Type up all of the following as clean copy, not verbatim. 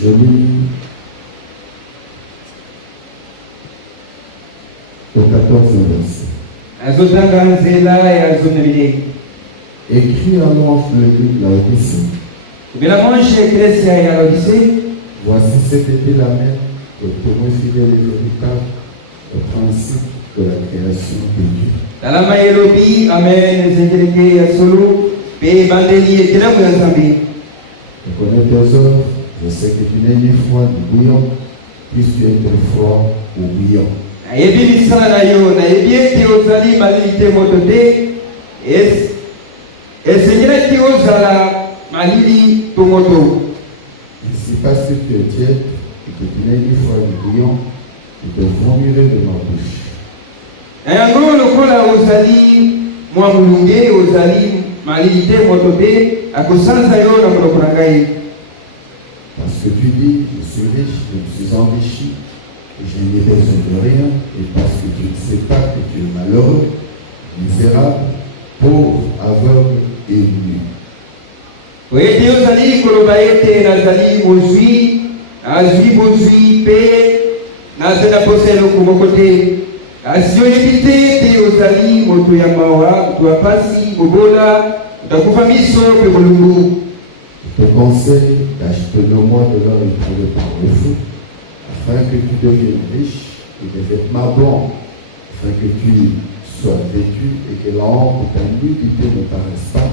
Je lis au 14e verset. Écrit à l'ange de l'église de Laodicée. Voici ce que dit l'Amen, le témoin fidèle et véritable, le principe de la création de Dieu. Je connais tes œuvres, je sais que tu n'es ni froid ni bouillant, puisque tu es froid ou bouillant. Il ne dit pas que tu es tiède et que tu n'es ni froid ni bouillant, je te vomirai de ma bouche. Parce que tu dis, je suis riche, je me suis enrichi, et je n'ai besoin de rien, et parce que tu ne sais pas que tu es malheureux, misérable, pauvre, aveugle et nu. Je te conseille d'acheter le mois de l'or éprouvé par le feu, afin que tu deviennes riche, et des vêtements blancs, afin que tu sois vêtu et que la honte de ta nudité ne paraisse pas,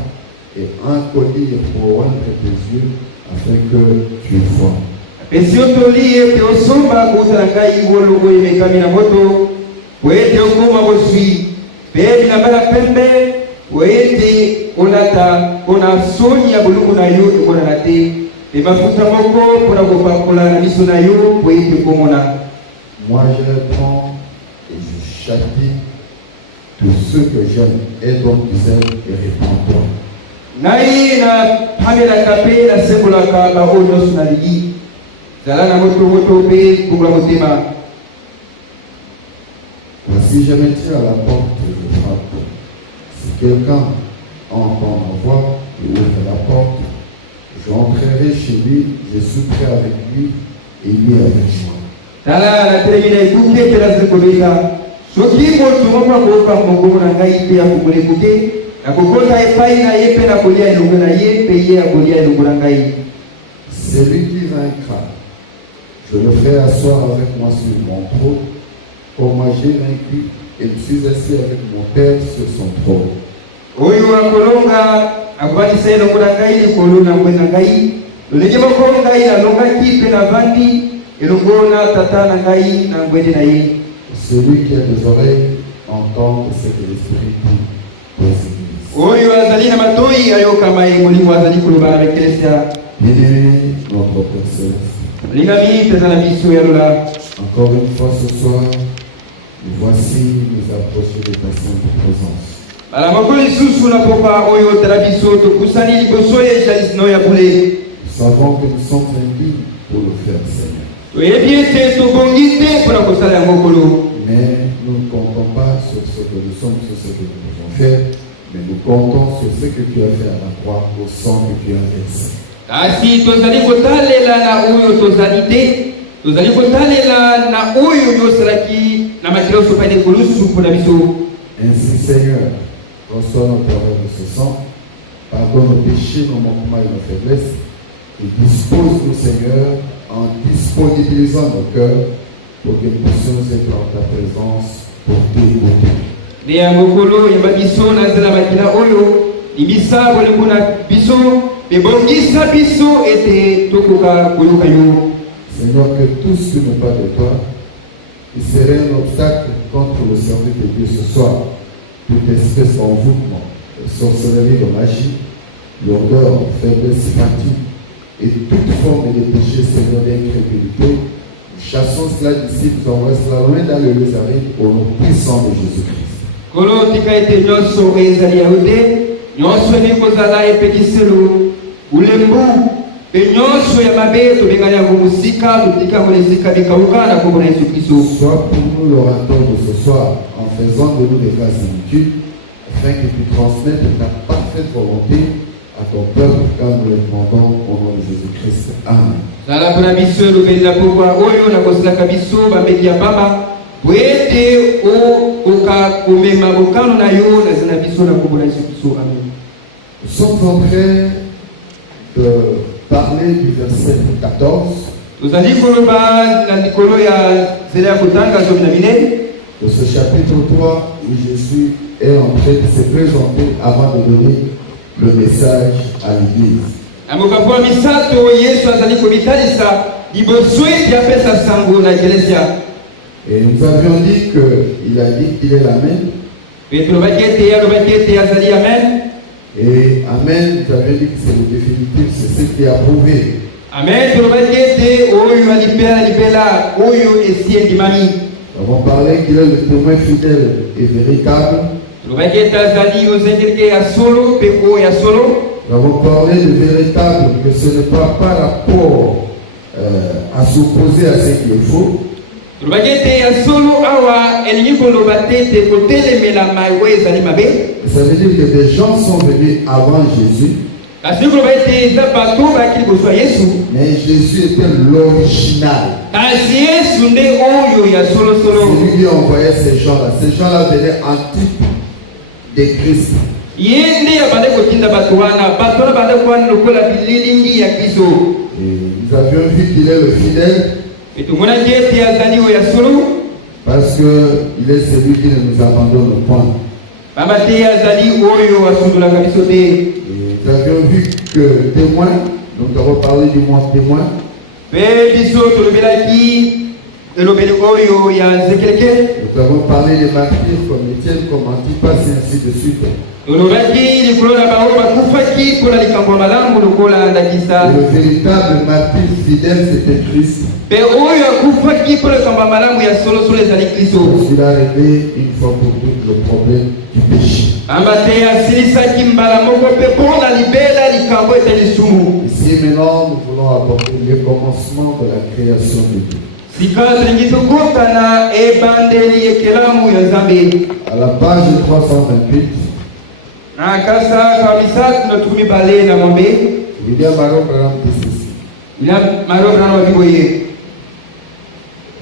et un collier pour oindre tes yeux, afin que tu vois. Moi je réponds et je châtie tous ceux que j'aime. Et donc tu sais et réponds-toi. Voici je me tiens à la porte et je frappe. Si quelqu'un entend ma voix et ouvre la porte, j'entrerai chez lui, je souperai avec lui et lui avec moi. Celui qui vaincra, je le ferai asseoir avec moi sur mon trône, comme moi j'ai vaincu et je suis assis avec mon Père sur son trône. Celui qui a des oreilles entend ce que l'Esprit dit aux églises. Bien-aimé, notre Père Céleste. Encore une fois ce soir, nous voici nous approcher de ta sainte présence. Nous savons que nous sommes indignes pour le faire, Seigneur. Mais nous ne comptons pas sur ce que nous sommes, sur ce que nous pouvons faire, mais nous comptons sur ce que tu as fait à la croix, au sang que tu as versé. Ainsi, Seigneur, reçois notre faveur de ce sang, pardonne nos péchés, nos manquements et nos faiblesses, et dispose-nous, Seigneur, en disponibilisant nos cœurs pour que nous puissions être dans ta présence pour t'écouter. Seigneur, que tout ce qui n'est pas de toi, qui serait un obstacle contre le service de Dieu ce soir, toute espèce d'envoûtement, de sorcellerie, de magie, l'odeur, faiblesse, fatigue, et toute forme de péché, Seigneur, d'incrédulité, nous chassons cela d'ici, nous envoyons cela loin dans le Lézarine, au nom puissant de Jésus-Christ. Sois pour nous l'orateur de ce soir, en faisant de nous des vases inutiles, afin que tu transmettes ta parfaite volonté à à ton peuple car nous le demandons au nom de Jésus-Christ. Amen. Nous sommes en train de parler du verset 14 de ce chapitre 3 où Jésus est en train de se présenter avant de donner le message à l'église. Et nous avions dit qu'il a dit qu'il est l'Amen. Et Amen, vous avez dit que c'est le définitif, c'est ce qui est approuvé. Amen. Nous avons parlé qu'il est le témoin fidèle et véritable. Nous avons parlé de véritable, que ce n'est pas par rapport à s'opposer à ce qui est faux. Ça veut dire que des gens sont venus avant Jésus. Mais Jésus était l'original. C'est lui qui envoyait ces gens-là. Ces gens-là venaient en type de Christ. Et nous avions vu qu'il est le fidèle. Parce qu'il est celui qui ne nous abandonne point. Et nous avions vu que témoin, nous avons parlé du mot témoin. Nous avons parlé des martyrs comme Étienne, comme Antipas et ainsi de suite. Et le véritable martyr fidèle, c'était Christ. Il a réglé une fois pour toutes le problème du péché. Ici maintenant, nous voulons apporter le commencement de la création de Dieu. À la page 328, William Maron Branham dit ceci.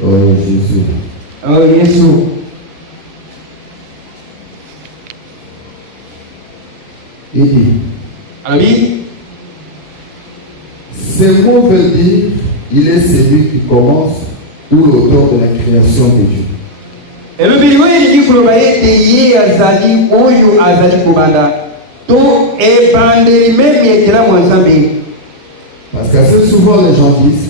Oh Jésus. Oh Jésus. Il dit. Ami. Ces mots veulent dire il est celui qui commence ou l'auteur de la création de Dieu. Parce qu'assez souvent les gens disent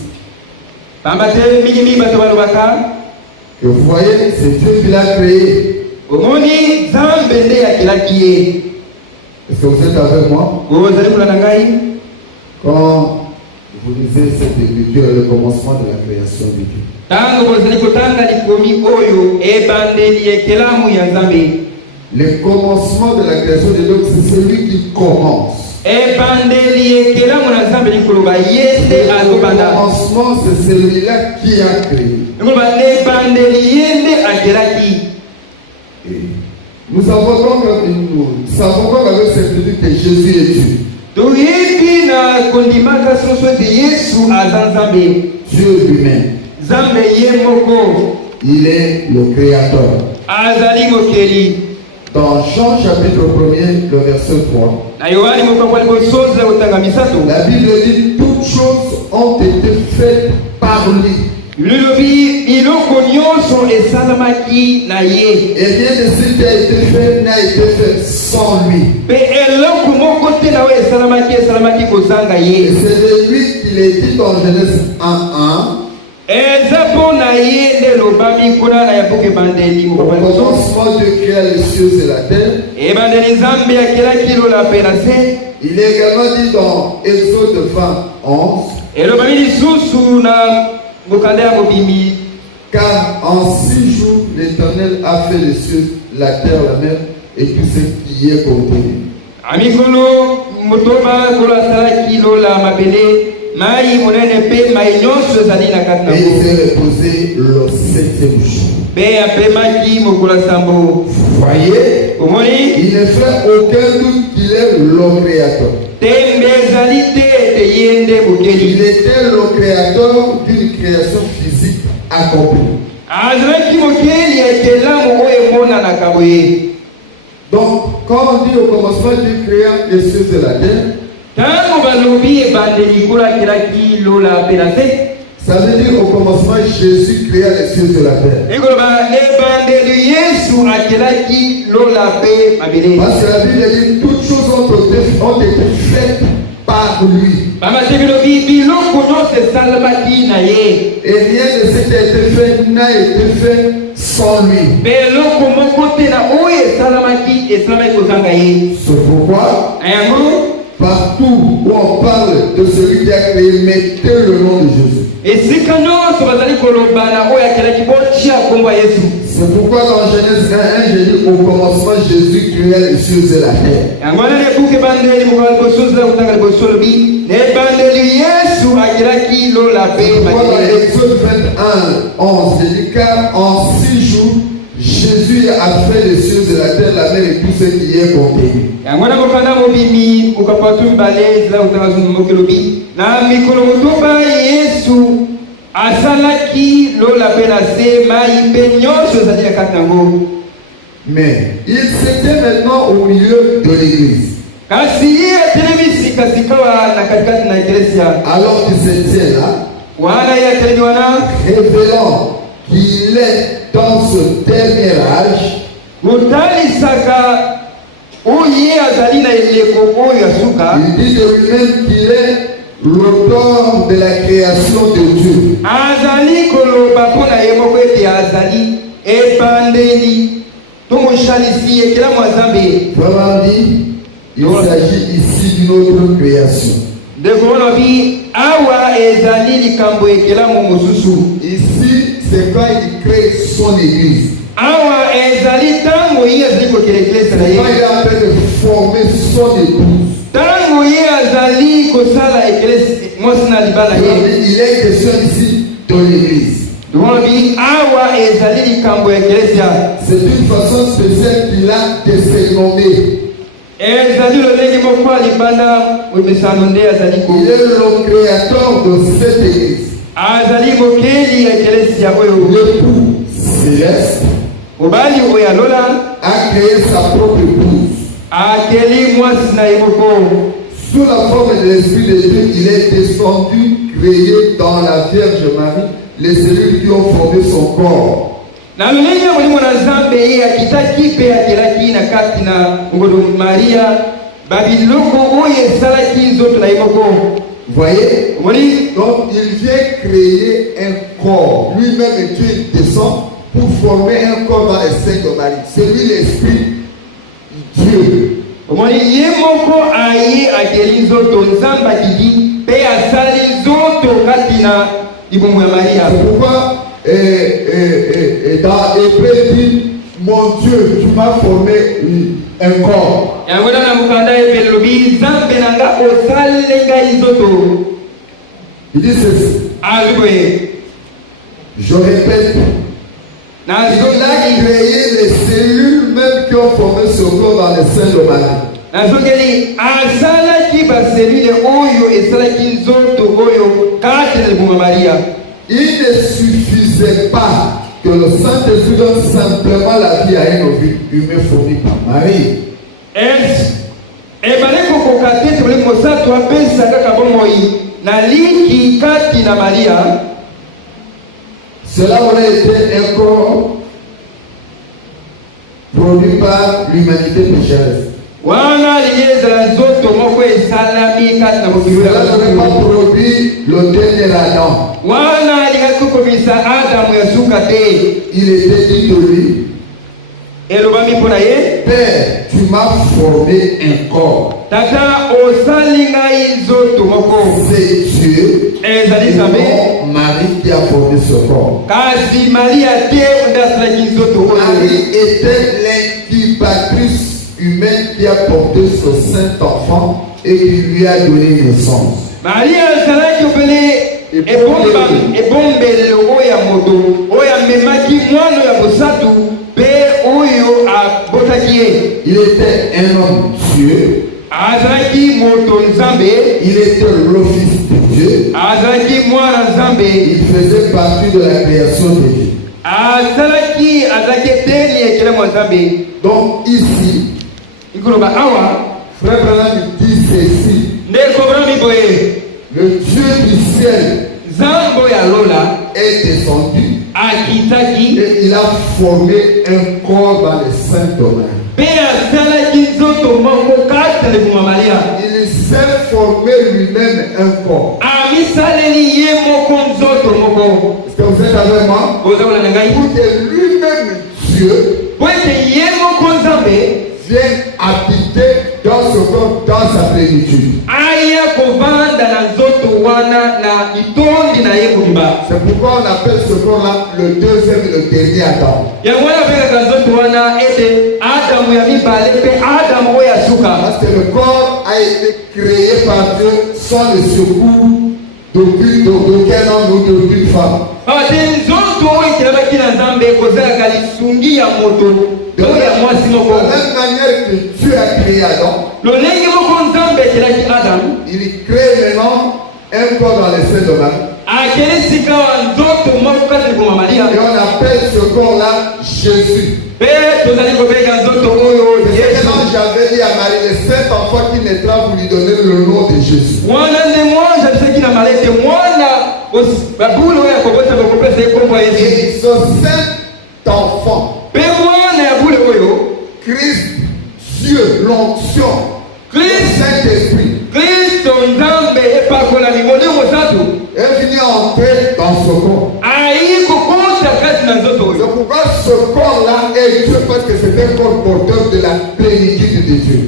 que vous voyez, c'est Dieu qui l'a créé. Est-ce que vous êtes avec moi? Quand vous lisez cette écriture, le commencement de la création de Dieu. Le commencement de la création de Dieu, c'est celui qui commence. Le commencement, c'est celui-là qui a créé. Et nous savons donc avec certitude que Jésus est Dieu. Dieu lui-même. Il est le créateur. Dans Jean chapitre 1er, le verset 3, la Bible dit toutes choses ont été faites par lui. Et rien de ce qui a été fait n'a été fait sans lui. Et c'est de lui qu'il est dit dans Genèse 1:1. Au commencement, Dieu créa les cieux et la terre. Il est également dit dans Exode 20:11. Car en 6 jours, l'Éternel a fait les cieux, la terre, la mer et tout ce qui est contenu. mai monene pe mai nyonso ezali na kati na Et il yango. s'est reposé le 7e jour. Pe apemaki mokolo sambo. Voyez, Omoni il ne fait aucun doute qu'il est le créateur. tembe ezali te yende Il bokeli. était le créateur d'une création physique accomplie. Azalaki mokeli ekelamu oyo emonanaka boye. Donc, quand on dit au commencement, Dieu créa les cieux et la terre, Tango balobi ebandeli kolakelaki lola pe na se. ça veut dire au commencement, Jésus créa les cieux et la terre. Ekoloba ebandeli Yesu akelaki lola pe mabele. Parce que la Bible dit toutes choses ont été faites par lui. Bamatekelobi biloko nyonso esalamaki na ye. Et rien de ce qui a été fait n'a été fait sans lui. Pe eloko moko te na oyo esalamaki kozanga ye. C'est pourquoi, Na yango partout où on parle de celui qui a créé, mettez le nom de Jésus. esika nyonso bazali koloba na oyo akelaki botia kombo ya Yesu. C'est pourquoi dans Genèse 1, j'ai dit au commencement, Jésus créa les cieux et la terre. Yango wana ebuka ebandeli mokolo liboso nzela kotanga liboso lobi na ebandeli Yesu akelaki lola pe Pourquoi dans mabele. Exode 21, 11, j'ai dit car en 6 jours, Jésus a fait les cieux et la terre, la mer et tout ce qui y est contenu. Yango wana mokanda mobimi okapatu mibale nzela kotanga moke lobi na mikolo motoba Yesu asalaki lola pe na se mai pe nyonso ezali na kati nango. Mais il s'était maintenant au milieu de l'église. Kasi ye atelemi sikasikawa na katikati na eklesia. Alors qu'il se tient là, Wana ye atelemi wana révélant qu'il est dans ce dernier âge, kotalisaka oyo ye azali na eleko oyo ya suka. il dit de lui-même qu'il est l'auteur de la création de Dieu. Azali koloba mpo na ye moko ete azali ebandeli to moshalisi ekelamu ya Nzambe. Vraiment dit, il s'agit ici d'une autre création. Ndeko wana bi awa ezali likambo ekelamu mosusu. Ici, c'est quand il crée son église. Awa ezali tango ye azali kokela eklesi na Quand ye. il est en train de former son épouse. Tango ye azali kosala eklesi mwasi na libala ye. Il est question ici de l'église. Ndeko bi awa ezali likambo ya eklesia. C'est une façon spéciale qu'il a de se nommer. Ezali lolenge moko ya libanda wemesano nde azali ko. Il est le créateur de cette église. Azali mokeli ya eklesia oyo. L'époux céleste Mobali oyo alola a créé sa propre épouse. akeli mwasi na ye moko. Sous la forme de l'Esprit de Dieu, il est descendu, créé dans la Vierge Marie, les cellules qui ont formé son corps. Na lolenge ya molimo na Nzambe ye akitaki mpe akelaki na kati na ngolu Maria babiloko oyo esalaki nzoto na ye moko. Voyez? Omoni Donc il vient créer un corps. Lui-même, Dieu descend pour former un corps dans les seins de Marie. C'est lui l'Esprit Dieu. omoni ye moko aye akeli nzoto Nzambe akidi mpe asali nzoto kati na libumu ya Maria. C'est pourquoi dans Hébreu dit, mon Dieu, tu m'as formé un corps. Yango na mukanda ebe lobi Nzambe na nga osale ngai nzoto. Il dit ceci. Aliboye Je répète. na Il a créé les cellules même qui ont formé ce corps dans les seins de Marie. nazongeli asalaki baselile oyo esalaki nzoto oyo kati na libumu ya Maria. Il ne suffisait pas que le Saint-Esprit donne simplement la vie à un humain fourni par Marie. Ebale kokoka te tobali mosato apesa kaka bomoi na liki kati na Maria. Cela aurait été un corps produit par l'humanité pécheresse. Wana liyeza nzoto moko esalami kati na mokili Cela n'aurait ya pas produit le dernier Adam. wana likakukomisa Adamu ya suka te. Il était dit de lui, Elobami mpo na ye Père, tu m'as formé un corps. tata osali ngai nzoto moko. C'est Dieu Ezali et Nzambe non Marie qui a formé ce corps. kasi Maria te nde asalaki nzoto oyo. Marie était l'incubatrice humaine qui a porté ce saint enfant et qui lui a donné naissance. Maria azalaki obele ebombelo oyo ya moto oyo amemaki mwana ya bosatu pe oyo abotaki ye. Il était un homme Dieu. Azalaki moto nzambe. Il était le fils de Dieu. Azalaki mwana nzambe. Il faisait partie de la création de Dieu. Azalaki teni ekele mwa nzambe. Donc ici, ikoloba awa Frère Branham dit ceci. Le Dieu du ciel Zambo ya lola est descendu akitaki et il a formé un corps dans les saints domaines. Il s'est formé lui-même un corps. Est-ce que vous êtes avec moi? Pour que lui-même Dieu vienne habiter dans ce corps, dans sa plénitude. C'est pourquoi on appelle ce corps-là le deuxième et le dernier Adam. Parce que le corps a été créé par Dieu sans le secours d'aucun homme ou d'aucune femme. De la même manière que Dieu a créé Adam, il crée maintenant un corps dans les saints domaines. Et on appelle ce corps-là Jésus. C'est quand j'avais dit à Marie, le saint enfant qui naîtra, vous lui donnez le nom de Jésus. Et ce saint enfant, Christ, Dieu, l'onction, le Saint-Esprit, est venu entrer dans ce corps. C'est pourquoi ce corps-là est Dieu, parce que c'est un corps porteur de la plénitude de Dieu.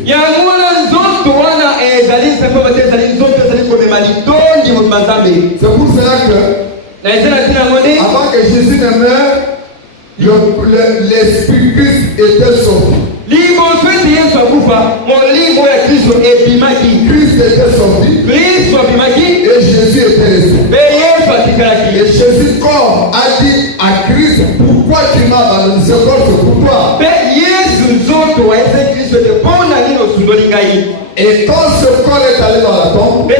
C'est pour cela que, avant que Jésus ne meure, l'Esprit Christ était sorti. Christ était sorti. Et Jésus était resté. Et Jésus corps a dit à Christ, pourquoi tu m'as abandonné? Ce corps c'est pour toi. Et quand ce corps est allé dans la tombe,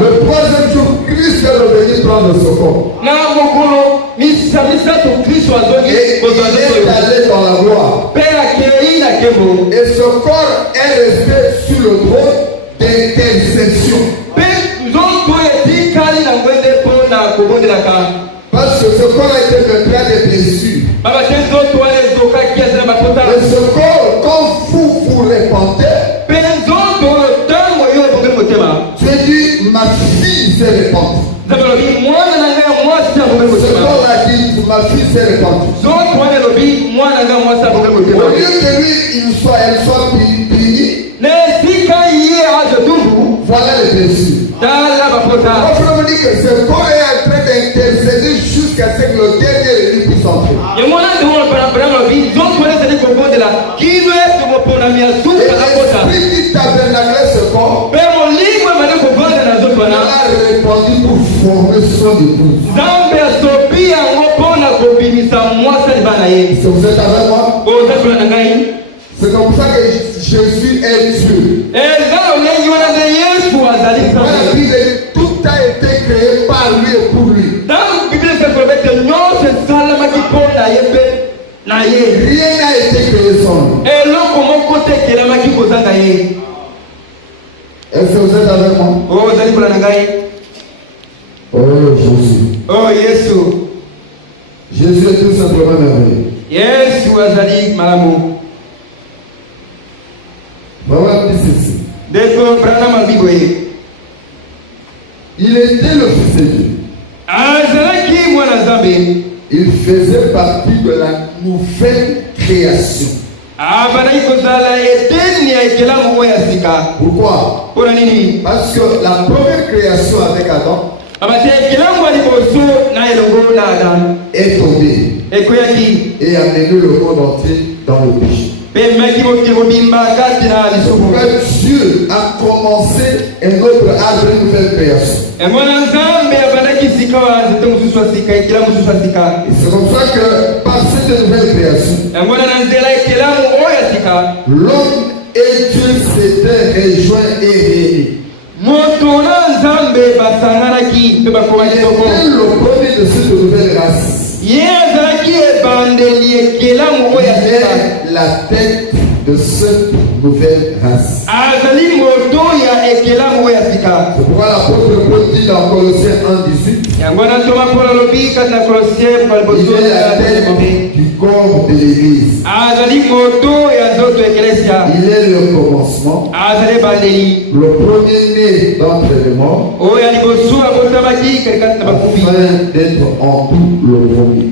le troisième jour, Christ est revenu prendre ce corps. Et il est allé dans la gloire. Et ce corps est resté sur le trône d'intercession. Parce que ce corps a été meurtri des blessures. Et ce corps, quand vous répandez, Dieu dit, ma fille s'est répandue. Ce corps a dit, ma fille s'est répandue. Au lieu que lui, elle soit punie, voilà les blessures. On peut dire que ce corps est en train d'intercéder jusqu'à ce que le dernier élu puisse entrer. Et l'esprit qui tabernaclait ce corps, il a répandu pour former son épouse. Est-ce que vous êtes avec moi? C'est comme ça que Jésus est Dieu. La Bible dit tout a été créé par lui et pour lui. Rien n'a été créé sans lui. Est-ce que vous êtes avec moi? Oh Jésus. Oh Yesu. Jésus est tout simplement merveilleux. Yesu azali malamu. Voilà ceci. Il était le Fils de Dieu. Il faisait partie de la nouvelle création. Pourquoi? Parce que la première création avec Adam est tombée et a mené le monde entier dans le péché. C'est pourquoi Dieu a commencé un autre âge de nouvelle création. Et c'est comme ça que par cette nouvelle création, l'homme et Dieu s'étaient rejoints et réunis. Il était le premier de cette nouvelle race. Il est la tête de cette nouvelle race. C'est pourquoi l'apôtre Paul dit dans Colossiens 1:18, il est la tête du corps de l'Église. Il est le commencement, le premier-né d'entre les morts, afin d'être en tout le premier.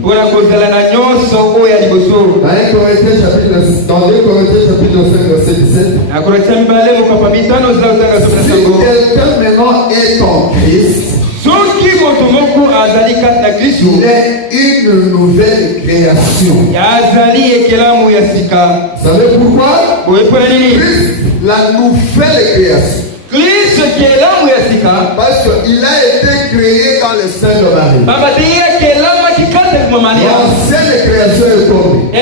Dans 2 Corinthiens chapitre 5 verset 17, si quelqu'un maintenant est en Christ, il est une nouvelle création. Vous savez pourquoi? Christ, la nouvelle création. Parce qu'il a été créé dans le sein de Marie. L'ancienne création est tombée. Et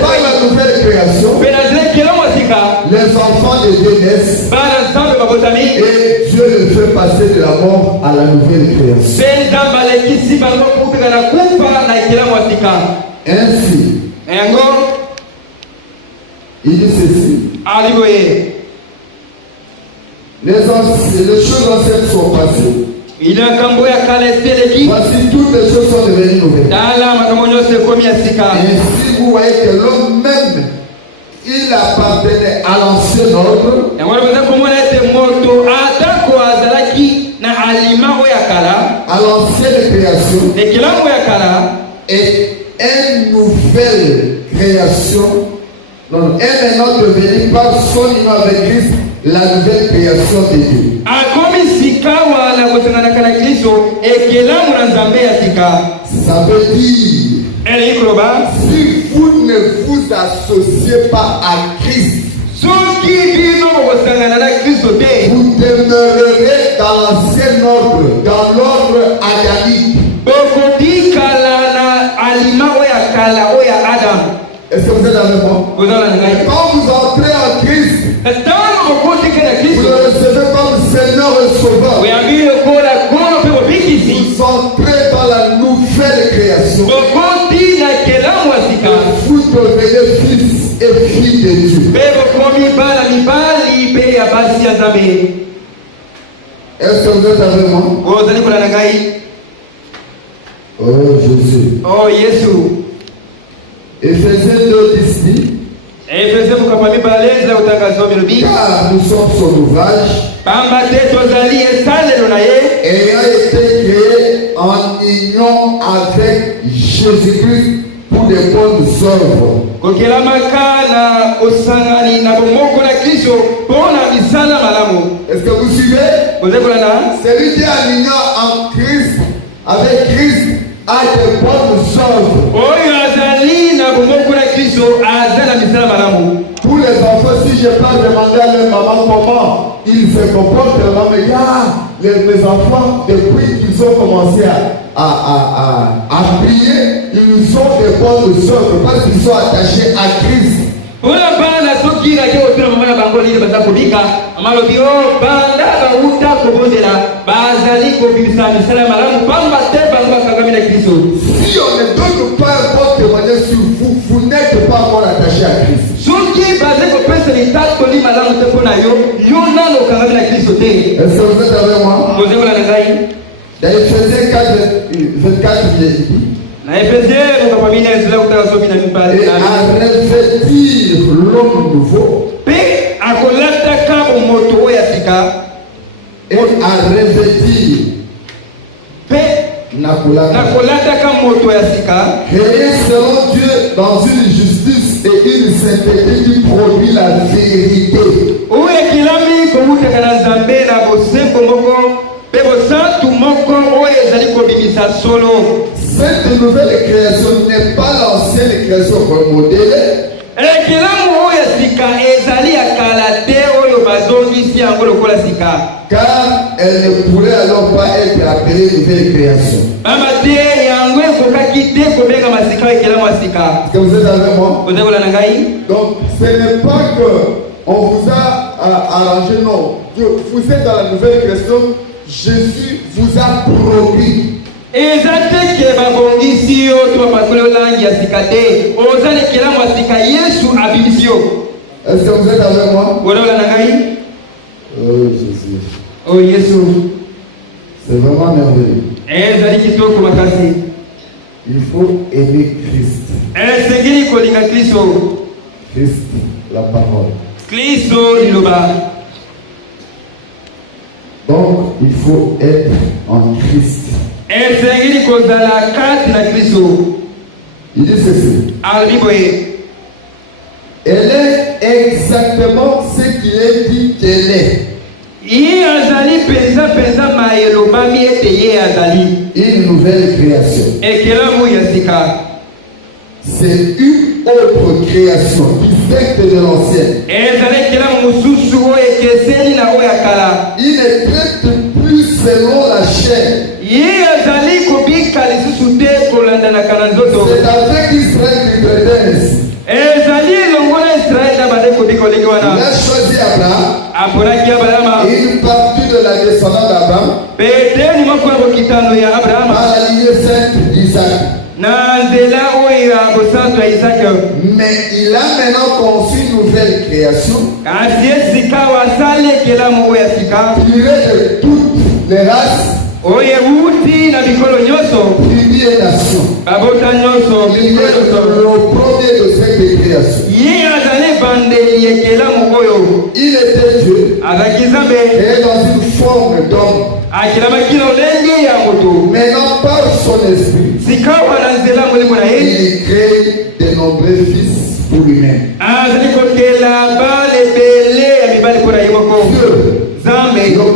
par la nouvelle création, les enfants de Dieu naissent. Et Dieu le fait passer de la mort à la nouvelle création. Ainsi, il dit ceci. Les choses anciennes sont passées. Voici, toutes les choses sont devenues nouvelles. Ainsi, vous voyez que l'homme même, il appartenait à l'ancien ordre. À l'ancienne création. Et une nouvelle création. Donc, est maintenant devenu par son union avec Christ la nouvelle création de Dieu. Ça veut dire, si vous ne vous associez pas à Christ, vous demeurerez dans l'ancien ordre, dans l'ordre adamique. Est-ce que vous êtes avec moi? Quand vous entrez en Christ, vous le recevez comme Seigneur et Sauveur. Vous entrez dans la nouvelle création. Vous devenez fils et filles de Dieu. Est-ce que vous êtes avec moi? Oh Jésus. Oh Jésus. Éphésiens 2:10 dit, car nous sommes son ouvrage, ayant été créés en union avec Jésus-Christ pour des bonnes œuvres. Est-ce que vous suivez? Celui qui est en union en Christ, avec Christ, a des bonnes œuvres. Pour les enfants, si je peux demander à leur maman comment ils se comportent, leur maman me dit, mes enfants, depuis qu'ils ont commencé à prier, ils ont des bonnes œuvres parce qu'ils sont attachés à Christ. Si on ne donne pas un bon témoignage sur vous, vous n'êtes pas encore attaché à Christ. Est-ce que vous êtes avec moi? Dans Éphésiens 4:24, il dit, et à revêtir l'homme nouveau, et à revêtir créé selon Dieu dans une justice et une sainteté qui produit la vérité. Cette nouvelle création n'est pas l'ancienne création remodélée. Car elle ne pourrait alors pas être appelée nouvelle création. Est-ce que vous êtes avec moi? Donc, ce n'est pas qu'on vous a arrangé, non. Vous êtes dans la nouvelle création, Jésus vous a produit. Est-ce que vous êtes avec moi? Oh Jésus. Oh Jésus. C'est vraiment merveilleux. Il faut aimer Christ. Christ, la parole. Donc, il faut être en Christ. Il dit ceci. Elle est exactement ce qu'il est dit qu'elle est. Une nouvelle création. C'est une autre création distincte de l'ancienne. Il ne traite plus selon la chair. C'est avec Israël qu'il traitait ainsi. Il a choisi Abraham et une partie de la descendance d'Abraham à la lignée sainte d'Isaac. Mais il a maintenant conçu une nouvelle création tirée de toutes les races, tribus et nations. Il est le premier de cette création. Il était Dieu et dans une forme d'homme, mais non par son esprit. Il crée de nombreux fils pour lui-même. Dieu, le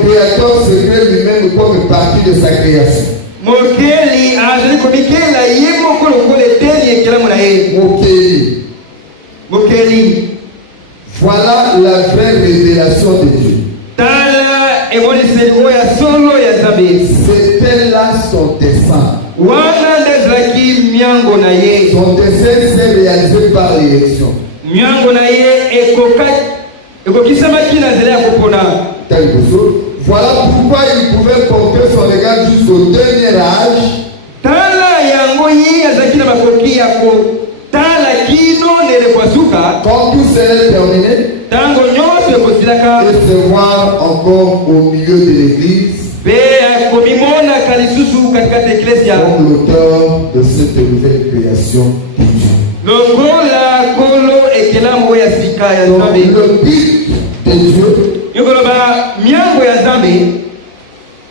Créateur, se crée lui-même comme partie de sa création. Mokeli. Voilà la vraie révélation de Dieu. C'était là son dessein. Son dessein s'est réalisé par l'élection. Voilà pourquoi il pouvait porter son regard jusqu'au dernier âge. Quand tout serait terminé, et se voir encore au milieu de l'église comme l'auteur de cette nouvelle création de Dieu. Donc, le but de Dieu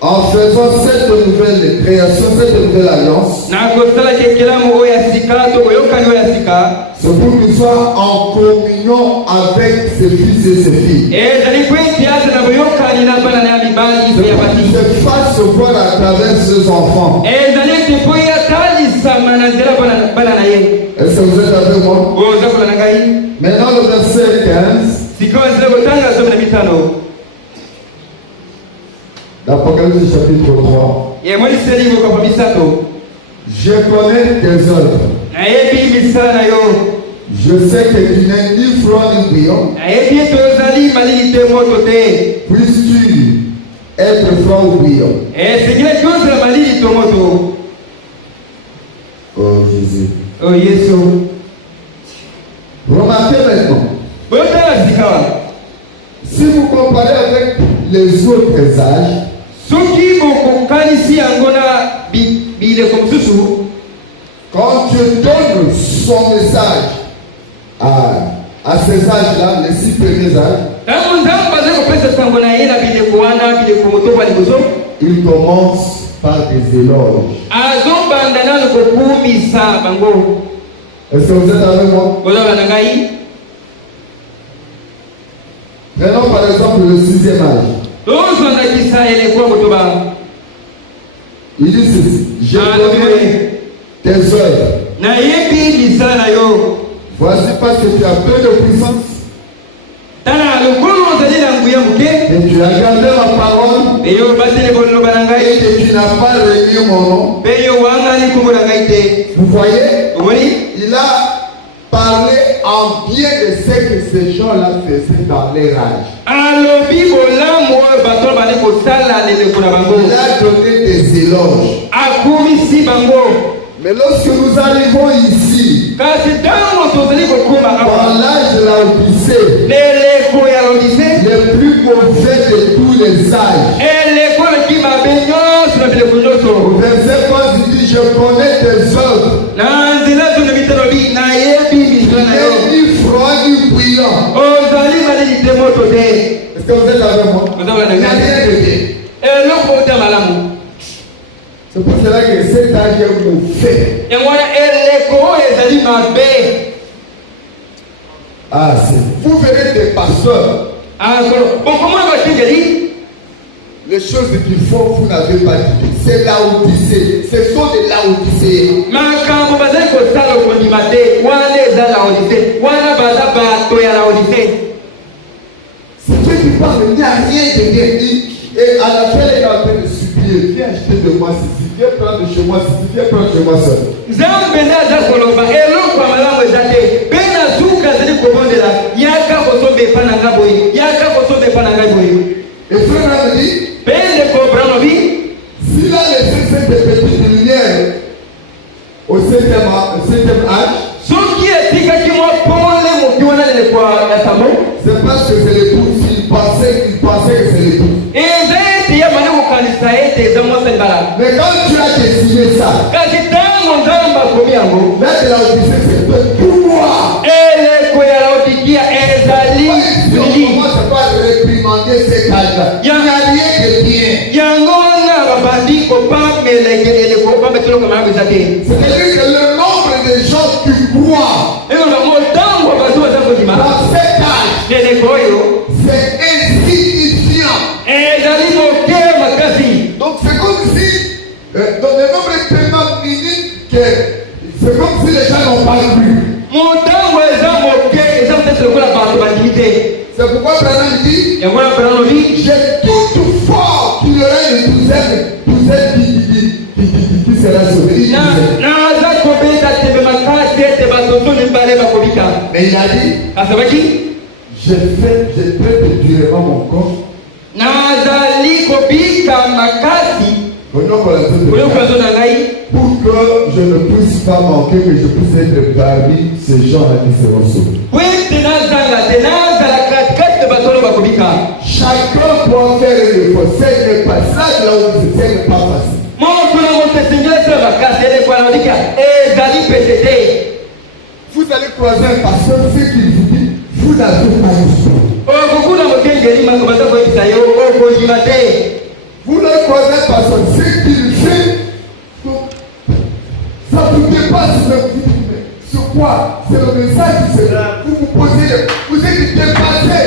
en faisant cette nouvelle création, cette nouvelle alliance, c'est pour qu'il soit en communion avec ses fils et ses filles. Se fasse voir à travers ses enfants. Est-ce que vous êtes avec moi? Maintenant le verset 15 d'Apocalypse chapitre 3. Je connais tes œuvres. Je sais que tu n'es ni froid ni brillant. Puisses-tu être froid ou brillant? Oh Jésus. Oh Jésus. Remarquez maintenant. Si vous comparez avec les autres âges, quand Dieu donne son message à ces âges-là, les 6 premiers âges, il commence par des éloges. Est-ce que vous êtes avec moi? Prenons par exemple le 6e âge. Il dit ceci: je connais tes œuvres. Voici parce que tu as peu de puissance. Et tu as gardé ma parole. Et que tu n'as pas renié mon nom. Vous voyez, il a parlé en bien de ce que ces gens-là faisaient dans les rages. Il a donné des éloges. Mais lorsque nous arrivons ici, dans l'âge de la Odyssée, le plus mauvais de tous les âges, au verset 11, il dit, je connais tes œuvres. Ni froid ni bouillant. Est-ce que vous êtes avec moi? Il n'y a rien de bien. C'est pour cela que cet âge est mauvais. Ah, vous verrez des pasteurs. Les choses qu'ils font, vous n'avez pas dit. C'est Laodicée. Ce sont des Laodicéens. C'est Dieu qui parle, il n'y a rien de bien. Et à la fin, il est en train de supplier. Viens acheter de moi ceci, viens prendre de chez moi ceci, viens prendre de chez moi ça. Et frère me dit, s'il a laissé cette petite lumière au 7e âge, c'est parce que c'est l'épouse. Il pensait que c'est l'épouse. Mais quand tu as décidé ça, mettre la Odyssée, c'est pour moi. On commence pas à réprimander ces âges-là. Il n'y a rien de bien. C'est-à-dire que le nombre de gens qui croient dans cet âge, c'est insignifiant. Donc c'est comme si dans le nombre est tellement minime que c'est comme si les gens n'ont pas vu. C'est pourquoi Branham dit, j'ai tout fort qu'il y aura une douzaine qui sera sauvé. Mais il a dit, je traite durement mon corps pour que je ne puisse pas manquer, que je puisse être parmi ces gens-là qui seront sauvés. Chacun peut faire une effort. C'est pas ça là où c'est pas facile. Vous allez croiser un pasteur, ce qu'il vous dit, vous n'avez pas eu. Vous allez croiser un pasteur, ce qu'il fait, ça vous dépasse. Sur quoi? C'est le message qui se donne. Vous vous posez, vous êtes dépassé.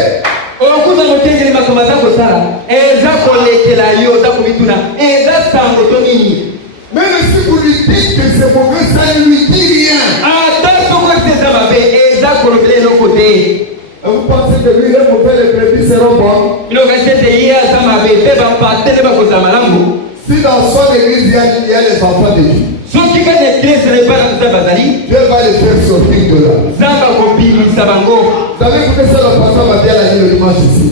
Même si vous lui dites que c'est mauvais, ça ne lui dit rien. Vous pensez que lui, les mauvais, les brebis seront bons? Si dans son église, il y a les enfants de Dieu, Dieu va les faire sortir de là. Vous avez écouté ça, le pasteur m'a dit à la nuit le dimanche ici.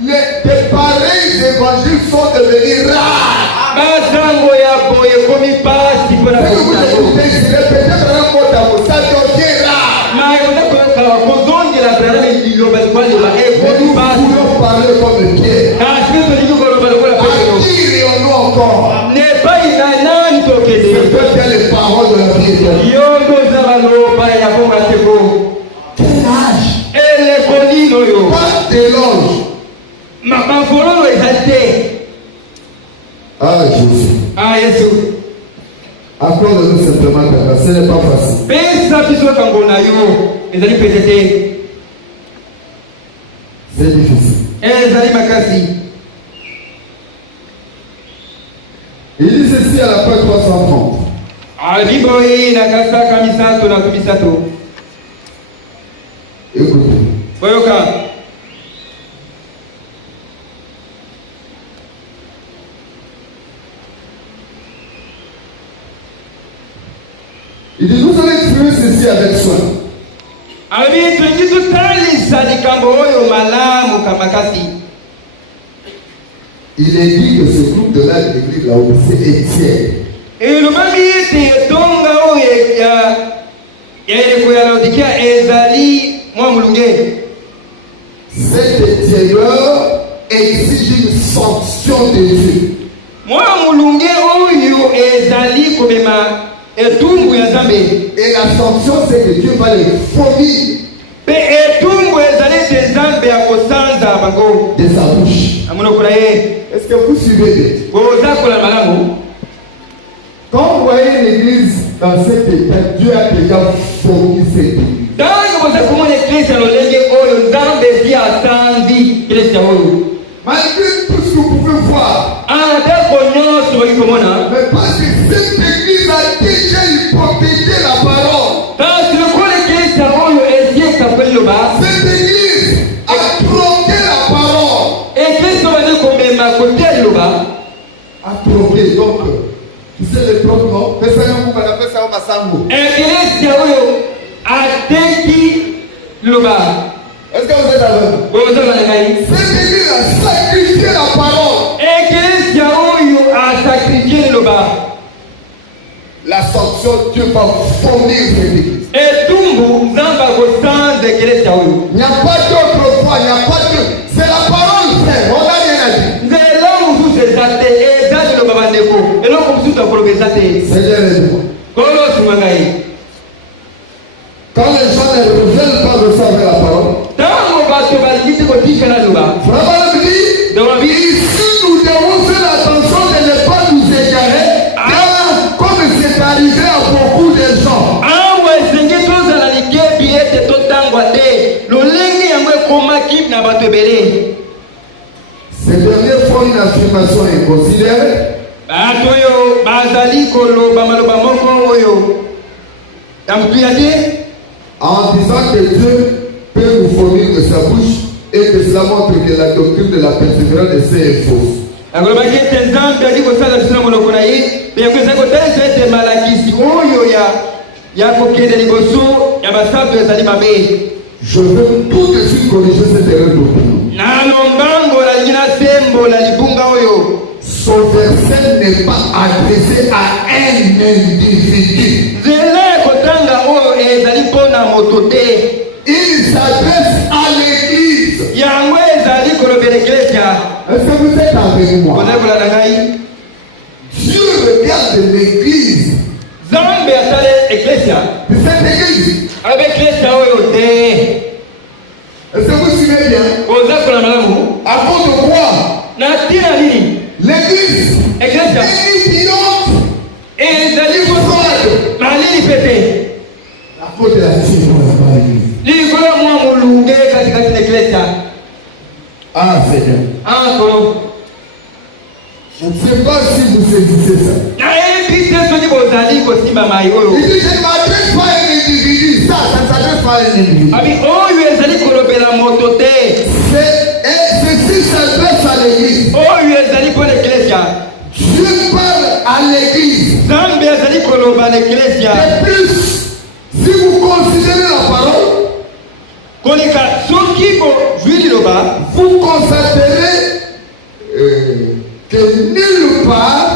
De pareils évangiles sont devenus rares. Parler comme Pierre. Attire-nous encore. C'est toi qui as les paroles de la vie. Quel âge? Pas d'éloge. Ah Jésus. Accorde-nous simplement ta grâce. Ce n'est pas facile. C'est difficile. Il dit ceci à la page 330. Aliboi na kasaka misato na kumisato. Écoutez. Boyoka. Il dit, nous allons exprimer ceci avec soin. Abi tulijitu tali sadikambo oyo malamu kamakasi. Il est dit que ce groupe de là de l'église là où c'est Étienne. Et le mamie te tonga oyo ya ile kwa Laodikia ezali mwa mulunge. Cet Étienne-là exige une sanction de Dieu. Mwa mulunge oyo ezali komema etumbu ya Nzambe. Et la sanction c'est que Dieu va les vomir Pe etumbu ezali te Nzambe ya kosanza bango de sa bouche. amonokula ye. Est-ce que vous suivez bien? Oza kola malamu. Quand vous voyez l'église dans cet état, Dieu a déjà vomi cette église. Tangu boza kumona eklesi lolenge oyo Nzambe si asanzi eklesi oyo. Malgré tout ce que vous pouvez voir. Adako nyonso bakikomona. Mais parce que cette église a déjà hypothéqué la parole. Kasi lokola eklesi oyo ezieka kweli loba. Cette église a tronqué la parole. Eklesi oyo komema kote loba. A tronqué. Donc, tu sais les troncs, non? Personne n'a fait ça au Massambo. Eklesi oyo ateki loba. Est-ce que vous êtes avec moi? Cette église a sacrifié la parole. Eklesi oyo asakrifie loba. La sanction, Dieu va vomir cette église. Etumbu Nzambe kosanza eklesi oyo. Il n'y a pas d'autre foi, il n'y a pas de... C'est la parole, frère. On n'a rien à dire. Nzela mususu ezate ezali loba bandeko. Eloko mususu akoloba ezate. Seigneur, aide-moi. Kolo simangai. Quand les gens ne veulent pas recevoir la parole, Tango bato balikiti kotika na loba. vraiment me dit, ici nous devons faire attention de ne pas nous égarer, comme c'est arrivé à beaucoup de gens. Awe senge tozala likebi ete totangwa te. Lolenge yango ekomaki na bato ebele. Ces dernières fois, une affirmation est considérée. Bato oyo bazali koloba maloba moko oyo ya mutu ya te. En disant que Dieu peut nous vomir de sa bouche et que cela montre que la doctrine de la persévérance de ces est fausse. Akolobaki ete Nzambe ali kosala biso na monoko na ye mpe yango ezali kotalisa ete malakisi oyo ya kokende liboso ya basantu ezali mabe. Je veux tout de suite corriger cette erreur d'opinion. Nalombango nalingi nasembola libunga oyo. Son verset n'est pas adressé à un individu. Nzela ekotanga oyo ezali mpona moto te. Il s'adresse à l'église. Yango ezali kolobela eklesia. Est-ce que vous êtes avec moi? Kozali kolanda ngai. Dieu regarde l'église. Nzambe asali eklesia. De cette église. Abe eklesia oyo te. Est-ce que vous suivez bien? Kozali kolanda malamu. À cause de quoi? Na tina nini? L'église Eklesia. est idiot. Ezali kosala malili pepe. À cause de la team, on n'a pas l'église. Likolo mwa mulunge katikati na eklesia. Ah, Seigneur. Anko. Je ne sais pas si vous saisissez ça. Nayebi te soki bozali kosimba mai oyo. Il dit, je ne m'adresse pas à un individu. Ça ne s'adresse pas à un individu. Abi oyo ezali kolobela moto te. Ceci s'adresse à l'église. Oyo ezali mpona eklesia. Dieu parle à l'église. Nzambe ezali koloba na eklesia. Et plus, si vous considérez la parole, koleka soki bozwi liloba, vous constaterez que nulle part,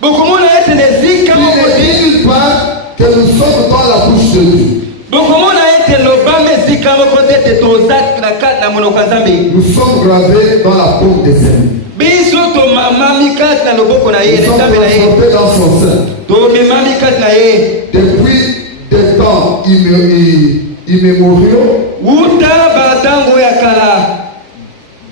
bokomona ete na esika il moko n'est te. nulle part que nous sommes dans la bouche de Dieu. Bokomona ete lobama esika moko te ete toza na kati na monoko ya Nzambe. Nous sommes gravés dans la paume des saints. Biso tomamami kati na loboko na ye Nous na sommes Nzambe na ye. transportés dans son sein. Tomemami kati na ye. Depuis des temps immémoriaux, Wuta batango ya kala.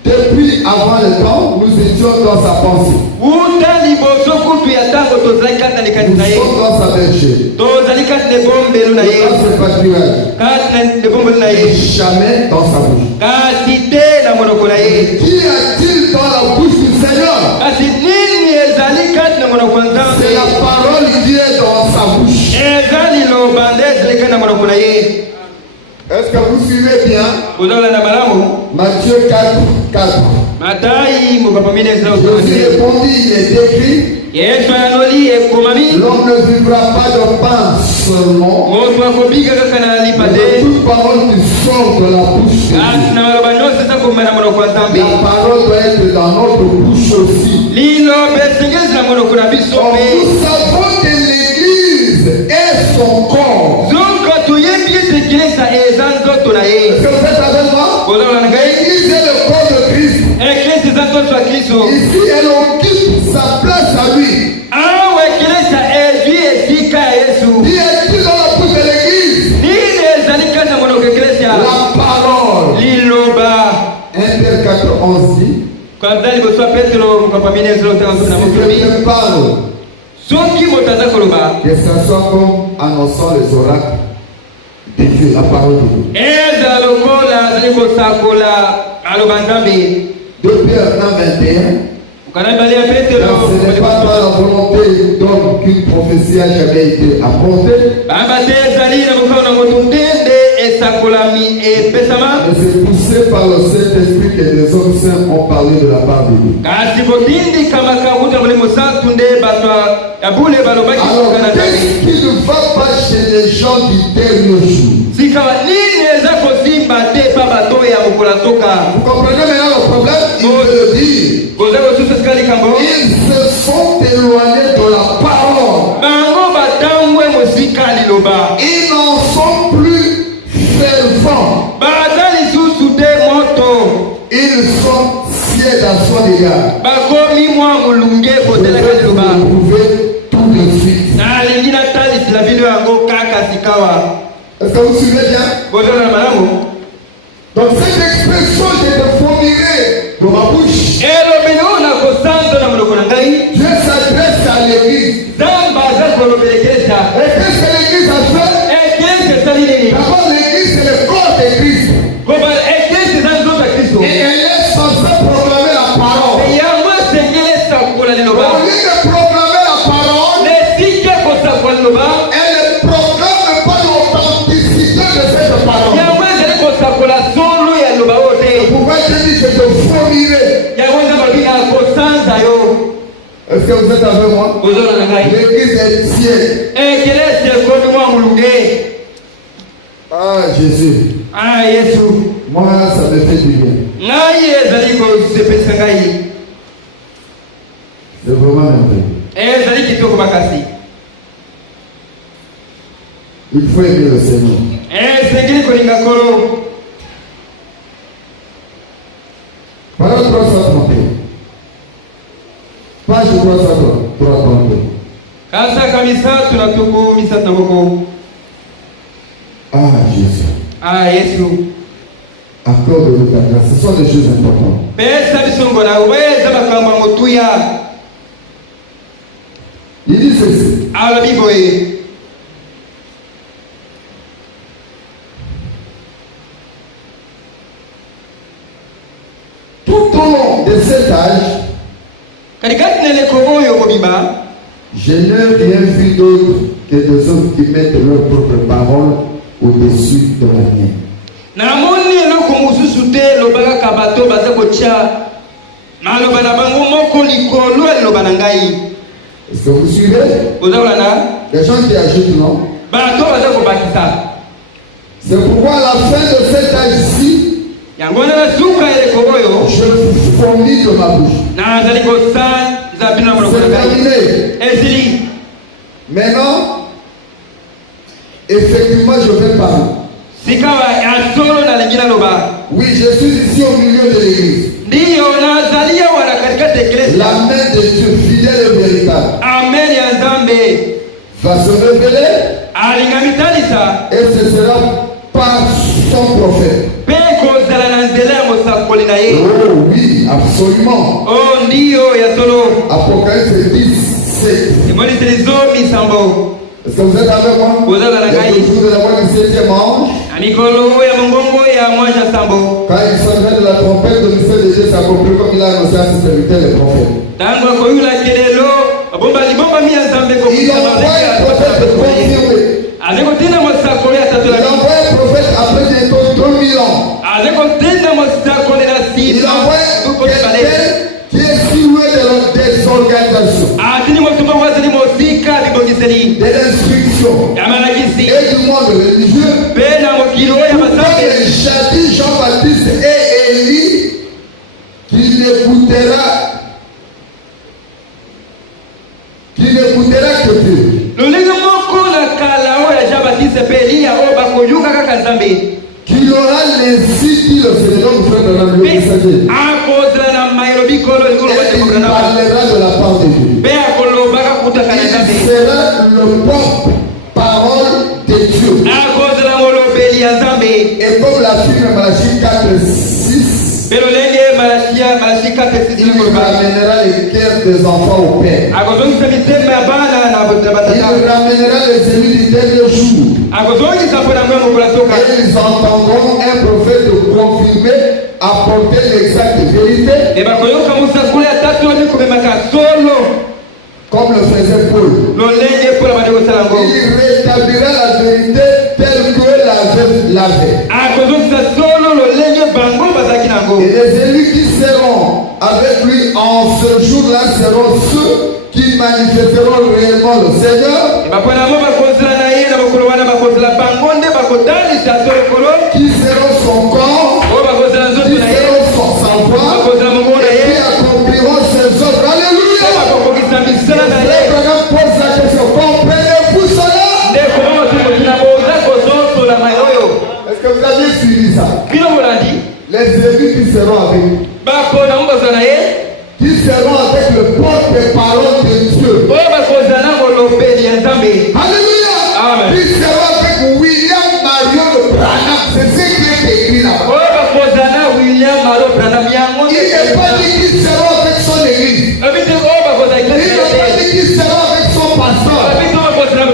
depuis avant le temps, nous étions dans sa pensée. Wuta liboso kutu ya tango tozali kati na likati Nous na ye. sommes dans sa bergerie. Tozali kati na ebombelo na ye. Dans ce pâturage. Kati na ebombelo na ye. Jamais dans sa bouche. Kasi te na monoko na ye. Qu'y a-t-il dans la bouche du Seigneur? Kasi nini ezali kati na monoko ya C'est la Nzambe? parole qui est dans sa bouche. ezali loba ndezileka na monoko na ye. Est-ce que vous suivez bien? Ozola na malamu Matthieu 4, 4. Matai mukapamine Jésus zao. répondit, il est écrit, Yesu anoli ekomami l'homme ne vivra pas de pain seulement, moto akobiga kaka na mais lipa de te toute parole qui sort de la bouche de kasi Dieu. na maloba nyonso eza komema na monoko ya Nzambe. La parole doit être dans notre bouche aussi. Liloba esengezi na monoko na biso Or, mpe nous savons que l'Église est son corps. zonko toyebi ete eklesa eza nzoto na ye. Est-ce que vous êtes avec moi? Ozola na ngai L'Église est le corps de Christ. eklesa eza nzoto ya Kristo. Ici, elle occupe sa place à lui. awa eklesa ezwi esika ya Yesu. Il est dit dans la bouche de l'Église. nini ezali kati na monoko eklesa La parole. liloba 1 Pierre 4, 11 dit, kwanza liboso ya Petro mukapamine ezolotanga nzoto na si mokolobi quelqu'un parle, soki moto aza koloba que ce soit comme annonçant les oracles de Dieu, la parole de Dieu. eza lokola azali kosakola aloba Nzambe. 2 Pierre 1, 21. ukana bali ya Petro Car ce n'est pas par la volonté d'homme qu'une prophétie a jamais été apportée, baba te ezali na mokao na moto ndende esakolami epesama mais c'est poussé par le Saint-Esprit que les hommes saints ont parlé de la part de Dieu. kasi kotindikamaka kuta molimo santu nde bato ya bule balobaki Alors, suka na qu'est-ce Nzambe. qui ne va pas chez les gens du dernier jour? sikawa nini eza kosimba te pa bato ya mokola soka. Vous comprenez maintenant le problème? Il veut le dire. koza kosusu esika likambo Ils se sont éloignés de la parole. bango batangwe mosika liloba Ils n'en sont plus fervents. baza lisusu te moto Ils sont fiers à son égard. bakomi mwa molunge Vous kotelaka pouvez liloba le prouver tout de suite. nalingi natalisila bino yango kaka sikawa. Est-ce que vous suivez bien? bozala na malamu Donc cette expression, je te fournirai de ma bouche. elobeli oyo na kosanza na monoko na ngai Dieu s'adresse à l'église. nzambe aza kolobela eklesa. Et qu'est-ce que l'église a fait? eklesa esali nini? D'abord, l'église, c'est le corps de Christ. koba eklesa eza nzoto ya kristo Et elle est censée proclamer la parole. yango esengeli esakola liloba Au lieu de proclamer la parole, lesike kosakola liloba elle ne proclame pas l'authenticité de cette parole. yango ezali kosakola solo ya liloba oyo te. Pourquoi je dis que je te fournirai? yango eza balobi na kosanza yo. Est-ce que vous êtes avec moi? ozala na ngai L'église est tienne. ekelesa ekomi mwa molunge. Ah, Jésus. Yesu Moi, ça me fait du bien. ngai ezali kosepelisa ngai C'est vraiment merveilleux. ezali kitoko makasi. Il faut aimer le Seigneur. esengeli kolinga kolo. Parole 331. Page 331. kasaka misatu na tuku misatu na moko. Ah, Jésus. Yesu Accorde-nous ta grâce. Ce sont des choses importantes. pesa bisongo na weza makambo ya motuya. Il dit ceci. alobi boye Tout au long de cet âge, katikati na eleko oyo kobima je n'ai rien vu d'autre que des hommes qui mettent leur propre parole au-dessus de la mienne. namoni eloko mosusu te elobaka bato baza kotya maloba na bango moko likolo ya liloba na ngai. Est-ce que vous suivez? oza kolanda Les gens qui ajoutent, non? bato baza kobakisa. C'est pourquoi à la fin de cet âge-ci, yango wana na suka ya eleko oyo je vous fournis de ma bouche. nazali kosanza bino na monoko na C'est ngai. terminé. esili Maintenant, effectivement, je vais parler. sikawa ya solo nalingi naloba. Oui, je suis ici au milieu de l'église. ndiyo nazali awa na katikati ya eklesa. La main de Dieu, fidèle et véritable, amen ya nzambe va se révéler alinga mitalisa et ce sera par son prophète. mpe kozala na nzela ya mosakoli na ye. Oh oui, absolument. o ndiyo ya solo. Apocalypse 10, 7. emoniseli zomi sambo. Est-ce que vous êtes avec moi? Vous êtes avec moi. Le jour de la voix du 7e ange, na mikolo ya mongongo ya mwanja sambo. quand il sonnerait de la trompette, le mystère de Dieu s'accomplit comme il a annoncé à ses serviteurs les prophètes. ntango akoyula kelelo Il envoie un prophète de confirmer. Il envoie un prophète après bientôt 2000 ans. Il envoie quelqu'un qui est silhoué de des organisations, de l'instruction et du monde religieux. Jadis Jean-Baptiste et Élie qui n'écoutera que Dieu. Qu'il aura ainsi dit le Seigneur, le messager. Il parlera de la part de Dieu. Il sera le porte-parole de Dieu. Et comme la Bible Malachie 4:6, il ramènera les cœurs des enfants au Père. Il ramènera les ennemis du dernier jour. Et ils entendront un prophète de confirmer, apporter l'exacte vérité. Comme le faisait Paul. Il rétablira la vérité telle que l'avait. Et les élus qui seront avec lui en ce jour-là seront ceux qui manifesteront réellement le Seigneur, qui seront son corps, qui seront son savoir, et qui accompliront ses œuvres. Alléluia! Pose la question, comprenez-vous cela? Est-ce que vous avez suivi ça? Les élus qui seront avec lui, qui seront avec le porte-parole de Dieu. Alléluia! Amen. Qui seront avec William Marion Branham. C'est ce qui est écrit là-bas. Il n'est pas dit qu'ils seront avec son église. Il n'est pas dit qu'ils seront avec son pasteur.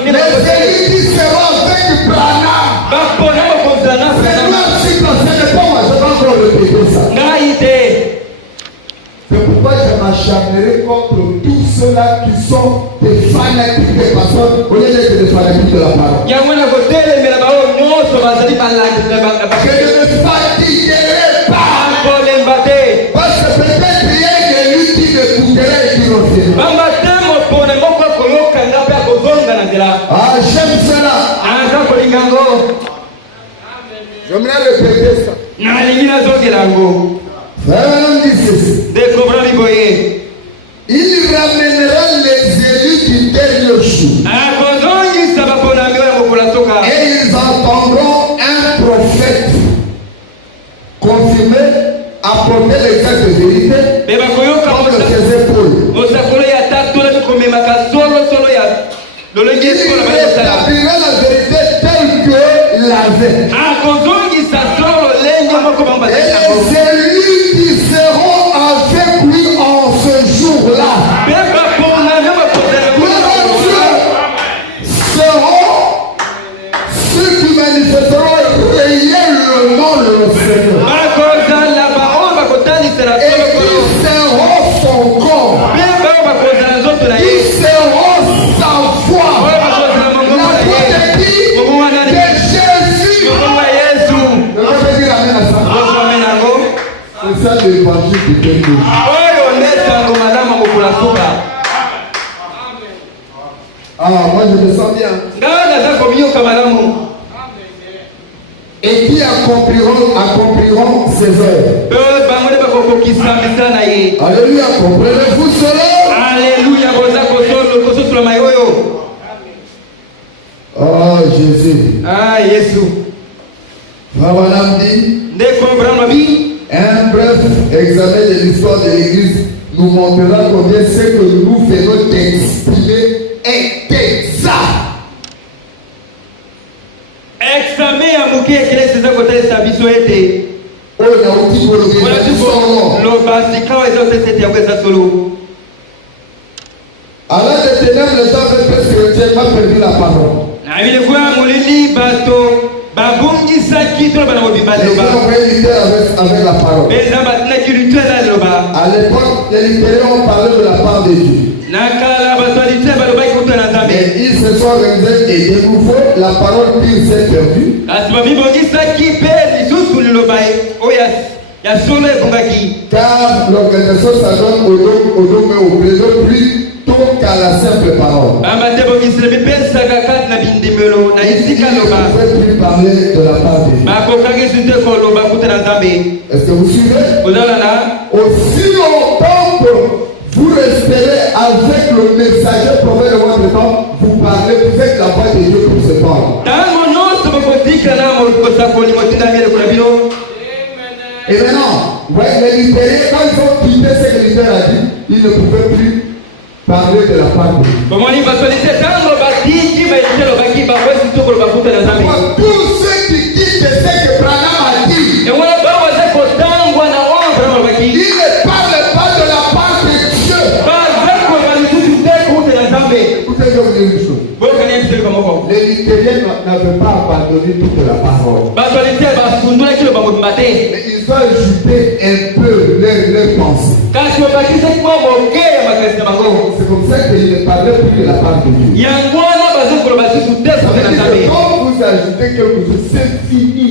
Les élus qui seront avec Branham. C'est moi aussi quand c'est pas moi. Je vais encore répéter ça. C'est pourquoi je m'acharnerai contre tous ceux-là qui sont des fanatiques des pasteurs au lieu d'être des fanatiques de la parole. Je ne me fatiguerai pas. Parce que peut-être il y a des luttes qui m'écouteraient et qui m'ont. Ah, j'aime cela. J'aimerais répéter ça. Il ramènera les élus du dernier jour. Et ils entendront un prophète confirmer, apporter l'exacte vérité, comme le faisait Paul. Il rétablira la vérité telle que l'avait. Et les élus qui seront avec lui en ce jour-là seront ceux qui manifesteront réellement le Seigneur. Et ils seront son corps. Ils seront sa voix. La voix de qui? De Jésus. Je vais dire amen à ça. C'est ça l'évangile du dernier. Ah, moi je me sens bien. Et qui accompliront ses œuvres. Alléluia, comprenez-vous cela? Alléluia. Oh Jésus. Ah, Jésus. Abraham dit, un bref examen de l'histoire de l'Église nous montrera combien ce que nous venons d'exprimer est exact. Examen à bouquet qui laisse ses côtés sa bisoété. Oh, il y a un petit peu de à l'âge des ténèbres, les gens avaient presque entièrement perdu la parole. Et ils ont envoyé Luther avec la parole. À l'époque, les luthériens ont parlé de la part de Dieu. Et ils se sont organisés et de nouveau la parole pure s'est perdue. Car l'organisation s'adonne au dogme, au plaisir plutôt qu'à la simple parole. Ils ne pouvaient plus parler de la part de Dieu. Est-ce que vous suivez? Aussi longtemps que vous resterez avec le messager prophète de votre temps, vous parlez, vous êtes la voix de Dieu pour ce temps. Et maintenant, les luthériens, quand ils ont quitté ce que Luther a dit, ils ne pouvaient plus parler de la part de Dieu. Tous ceux qui quittent ce que Branham a dit, ils ne parlent pas de la part de Dieu. Écoutez, je vais vous dire une chose. Les luthériens n'avaient pas abandonné toute la parole. Mais ils ont ajouté un peu leur pensée. C'est comme ça qu'ils ne parlaient plus de la part de Dieu. Quand vous ajoutez quelque chose, c'est fini.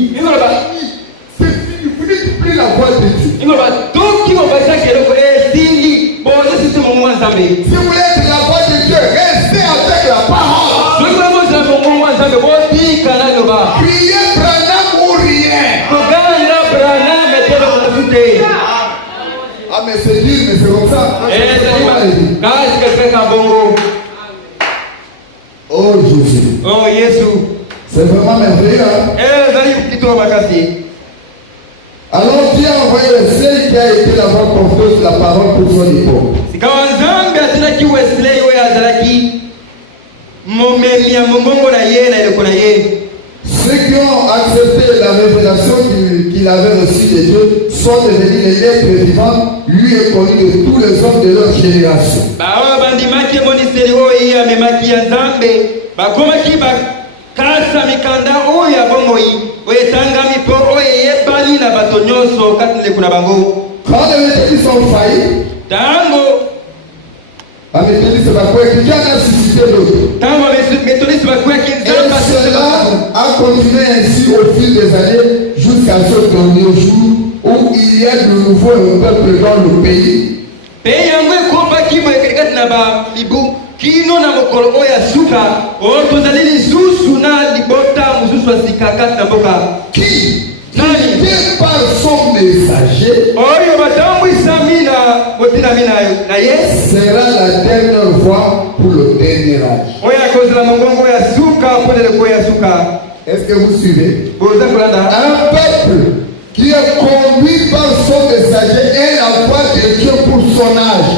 C'est fini. Vous n'êtes plus la voix de Dieu. Si vous voulez être la voix de Dieu, restez avec la parole. Criez Branham ou rien. Ah mais c'est dur, mais c'est comme ça. Oh Jésus. Oh Jésus. C'est vraiment merveilleux. Alors Dieu a envoyé le seul qui a été la voix porteuse de la parole pour son époque. Ceux qui ont accepté la révélation qu'il avait reçue de Dieu sont devenus les êtres vivants, lui est connu de tous les hommes de leur génération. Quand les méthodistes ont failli, la méthodiste va croire que Dieu a suscité d'autres. Et cela a continué ainsi au fil des années jusqu'à ce dernier jour où il y a de nouveau un peuple dans le pays. Qui par son messager sera la dernière fois pour le dernier âge. Est-ce que vous suivez? Un peuple qui est conduit par son messager est la voix de Dieu pour son âge.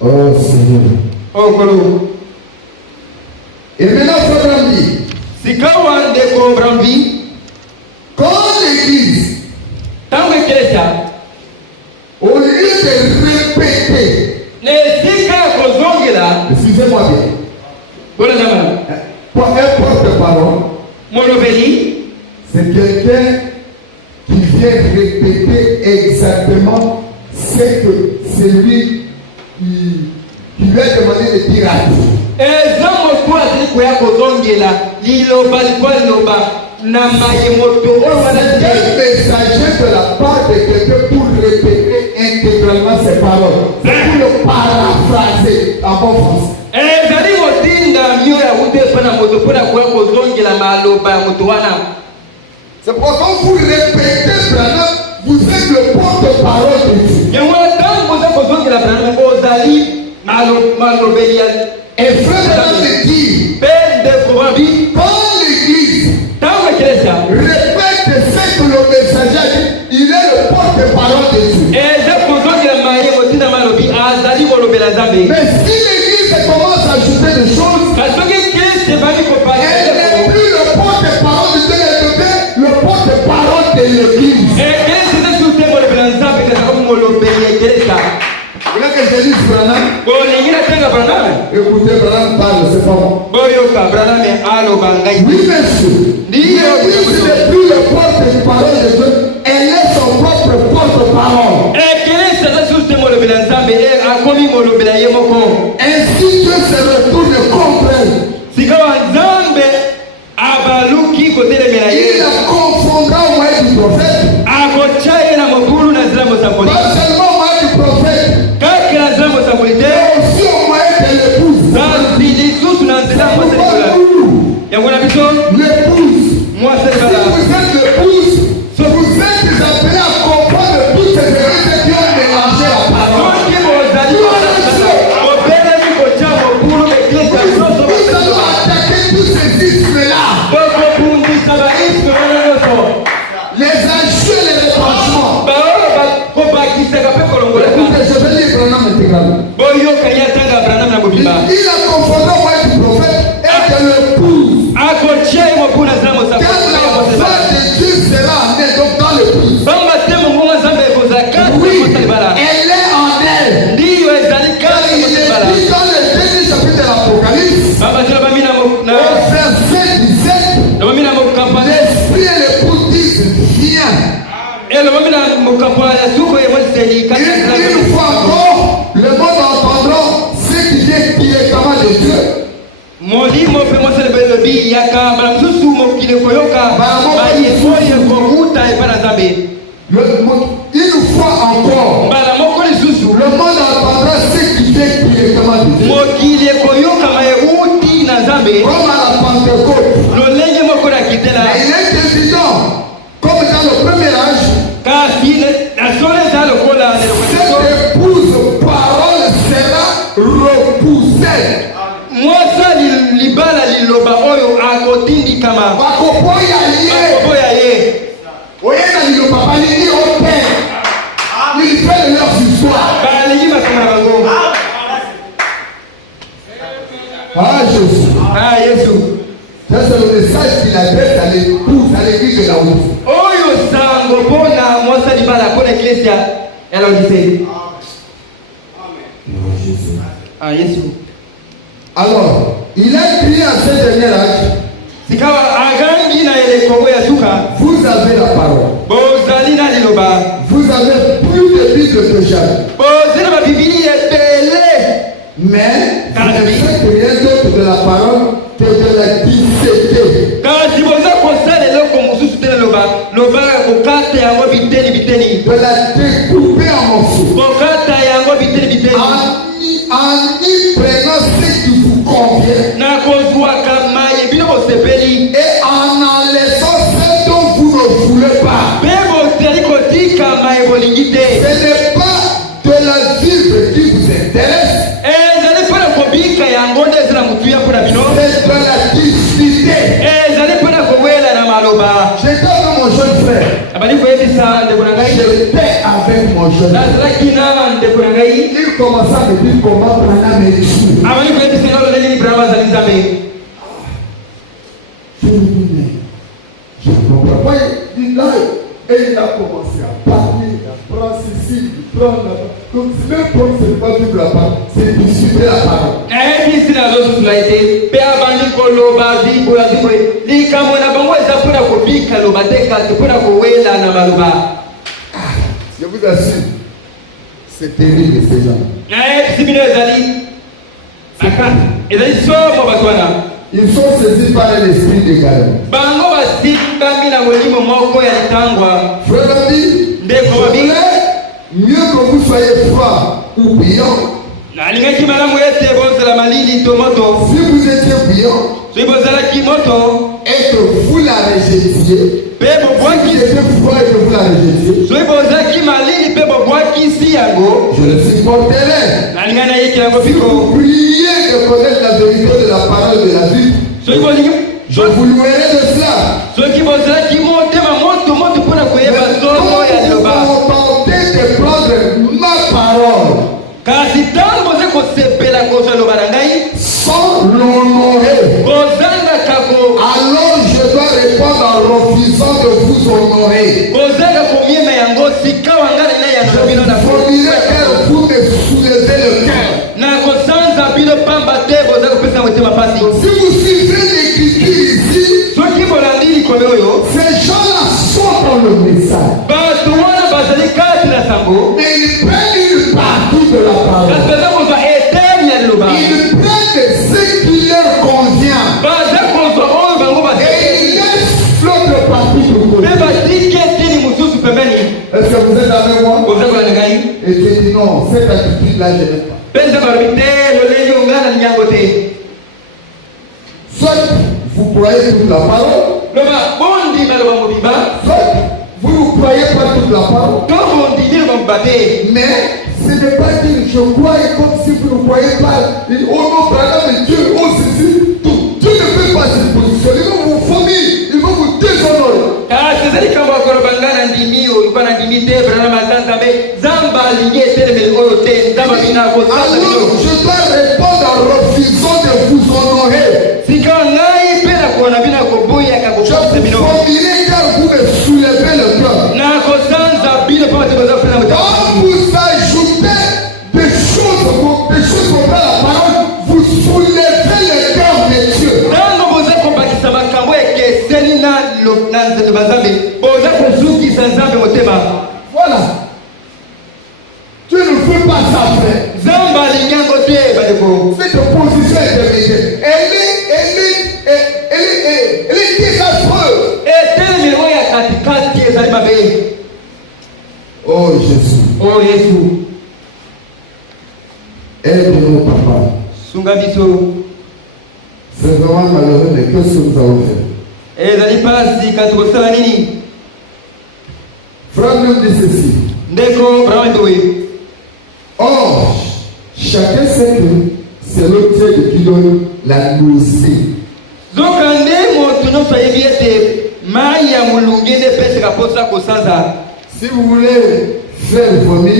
Oh Seigneur. Et maintenant, Frère dit, quand l'Église, au lieu de répéter, excusez-moi bien, pour un porte-parole, c'est quelqu'un qui vient répéter exactement ce que celui qui lui a demandé de dire à Dieu. C'est un messager de la part de quelqu'un pour répéter intégralement ses paroles, pour le paraphraser en bon français. C'est pourquoi quand vous répétez Branham, vous êtes le porte-parole de Dieu. Et Frère Branham te dit, quand l'Église répète ce que le messager a dit, il est le porte-parole de Dieu. Mais si l'Église commence à ajouter des choses, elle n'est plus le porte-parole de Dieu, elle devient le porte-parole de l'Église. Vous voulez que je dise Branham? Écoutez, Branham parle, c'est pas bon. Oui, monsieur. L'église n'est plus le porte-parole de Dieu. Elle est son propre porte-parole. Ainsi Dieu se retourne contre elle. Il la confondra au moyen du prophète. Pas seulement au moyen du prophète, mais aussi au moyen de l'épouse. L'épouse. Si vous êtes l'épouse, vous êtes appelés à comprendre toutes ces vérités qui ont mélangé la parole. Nous allons attaquer tous ces ismes-là. Les injures et les retranchements. Écoutez, je vais lire Branham intégralement. Il a confondu au moyen du prophète et de l'épouse. Quand la voix de Dieu sera amenée donc dans l'épouse. Oui, elle est en elle. Car il est dit dans le dernier chapitre de l'Apocalypse, au verset 17, l'esprit et l'épouse disent viens. Une fois encore, le monde entendra ce qui vient directement de Dieu. Une fois encore, le monde entendra ce qui vient directement de Dieu. Comme à la Pentecôte. Mais il est évident, comme dans le premier âge, cette épouse parole sera repoussée. Bakopoya ye. Oyena liloba balingi ope. Il fait leur histoire. Ah Jésus. Ça c'est le message qu'il adresse à l'épouse, à l'église de la route. Alors, il a crié à ce dernier âge. Vous avez la parole. Vous avez plus de Bible que jamais. Mais vous ne faites rien d'autre de la parole que de la disséquer. De la découper en morceaux. En y prenant ce qui vous convient. Et en laissant ce dont vous ne voulez pas. Ce n'est pas de la Bible qui vous intéresse. C'est de la discipline. J'étais avec mon jeune frère. J'étais avec mon jeune frère. Il commença à me dire comment Branham est ici. Je ne comprends pas. Et il a commencé à parler, à prendre ceci, à prendre là-bas. Comme si même comme ce n'est pas vivre la parole, c'est discuter la parole. Je vous assure, c'est terrible ces gens. Ils sont saisis par l'esprit d'égarement. Frère ami, je voulais mieux que vous soyez froid ou bouillant. Si vous étiez bouillant et que vous la rejetiez, si vous étiez froid et que vous la rejetiez, je le supporterai. Si vous priez de connaître la vérité de la parole de la vie, je vous louerai de cela. Mais vous tentez de prendre ma parole sans l'honorer. Alors je dois répondre en refusant de vous honorer. Je vous dirai que vous me sages. Batu wana bazali kati na sango. Mais ils prennent une partie de la parole. Kasi baza kozwa eteni ya liloba. Ils prennent ce qui leur convient. Baza kozwa oyo bango Et ils laissent l'autre partie de côté. Pe batiki eteni mususu pembeni. Est-ce que vous êtes avec moi? Koza kolanda ngai. Et tu dis non, cette attitude-là, je n'aime pas. Penza balobi te lolenge ongana nyango te. Soit vous croyez toute la parole, Loba bondi maloba mobiba. soit vous ne croyez pas toute la parole. To bondi loba mbate. Mais ce n'est pas dire je crois et comme si vous ne croyez pas. Oh non, Branham et Dieu, oh ceci. Dieu ne peut pas se positionner. Il va vous vomir, il va vous déshonorer. Ah, c'est ça kama korobangana ndimi ulikuwa na ndimi te brana mazanza be zamba linge tele oyo te zamba bina ko Alors je dois répondre en refusant de vous honorer. sika ngai pela kuona bina ko boya ka ko Je vous formulerai car vous me soulevez le cœur. na ko sanza bina pa te baza fena muta. Quand vous ajoutez des choses contre la parole, vous soulevez le cœur des cieux. Nando boza ko bakisa makambo eke selina lo nanze de bazambe boza ko zuki sanzambe motema. Voilà. Dieu ne veut pas ça faire. Zamba linyango te badeko. Cette position intermédiaire, elle est désastreuse. Etele milimo ya katikati ezali mabe. Oh Jésus, Oh Yesu. aide-nous papa. Sunga biso. C'est vraiment malheureux, mais qu'est-ce que nous avons fait? Ezali pasi katukosala nini? Frère nous dit ceci. Ndeko brahma ndowe. Or, chacun sait que c'est l'autre Dieu qui donne la nausée. Zoka nde moto nyonso ayebi ete mai ya molunge nde epesaka mposa kosanza. Si vous voulez faire vomir,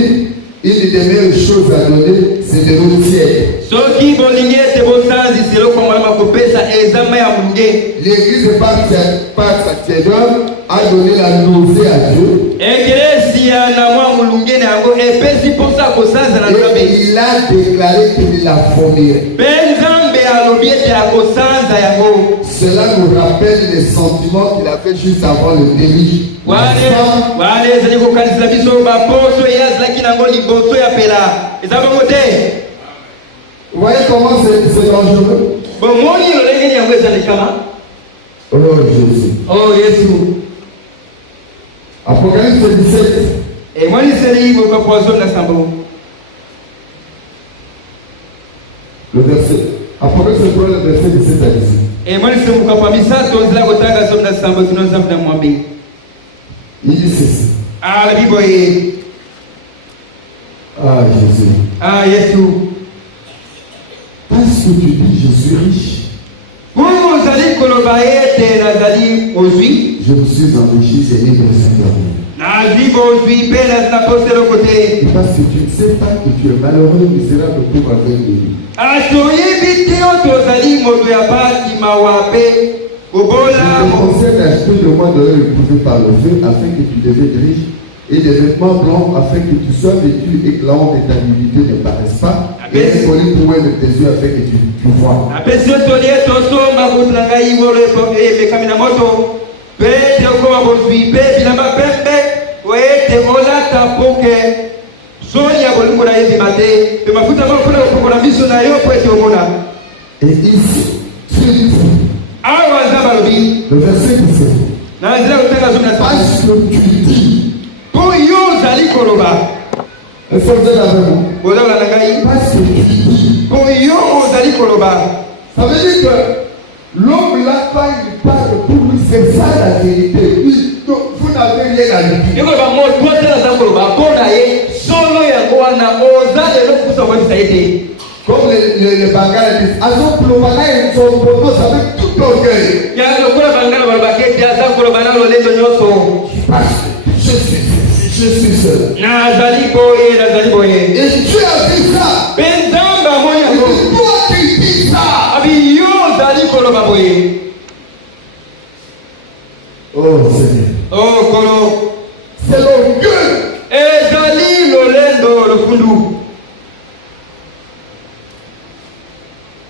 une des meilleures choses à donner, c'est de l'eau tiède. Soki bolingi ete bosanzisa eloko molama kopesa eza mai ya molunge. L'église par sa tiédeur a donné la nausée à Dieu. Eklezia na mwa molunge na yango epesi mposa kosanza na Nzambe. Et il a déclaré qu'il la vomirait. Mpe Nzambe alobi ete akosanza yango. Cela nous rappelle les sentiments qu'il a fait juste avant le déluge. Wale ezali kokanisela biso baposo ye azalaki nango liboso ya pela. Eza bongo te. Vous voyez comment c'est dangereux? Bomoni lolenge yango ezali kama. Oh Jésus. Oh Yesu. Apocalypse 17. Emoniseli bokapozo na sambo. Le verset. Apocalypse 3, le verset 17 à 18. Emoniseli bokapamisato zila kotanga somo na sambo tunaanza na mwambi. Il dit ceci. Ah la Bible est. Ah Jésus. Ah Yesu. Parce que tu dis je suis riche. Mungu zali koloba ete nazali ozwi. Je me suis enrichi et libre Seigneur. Nazwi ozwi pe na poselo côté. Parce que tu ne sais pas que tu es malheureux, misérable pour avoir lui. Atoyebi te oto zali moto ya basi mawape. Je te conseille d'acheter le mois de l'heure éprouvé par le feu afin que tu deviennes riche et des vêtements blancs afin que tu sois vêtu et que la honte et ta nudité ne paraissent pas. Et un collier pour de tes yeux afin que tu vois. Apesi otolie tosomba kutuna ngai wolo emekami na moto. Pe te okoma bozwi pe bilamba pembe oete olata poke soni ya bolingo na yebi mate pe mafuta moko na pokola biso na yo po ete omona. Et ici, Awa zamba lobi. le verset 17. Na nzela kutanga zomi na Parce sambo. que tu dis. Po yo zali koloba. Est-ce que vous êtes avec moi? Boza la ngai. Parce que tu dis. Po yo zali koloba. Ça veut dire que l'homme là, quand il parle pour lui, c'est ça la vérité. Oui, donc vous n'avez rien à lui dire. Yoko ba mo twa tena za koloba pona ye solo yango wana oza de lokusa kwa bisaide. Comme les Bangala disent, Azo Plomana et son pronos avec tout l'orgueil. Ya lokula bangala balbaketi aza koloba na lolendo nyoso. Je suis seul. Nazali boye. Et Dieu a dit ça. Benzamba moya Et ko. toi tu dis ça. Abi yo zali koloba boye. Oh Seigneur. Oh kolo. C'est l'orgueil. Ezali lolendo lofundu.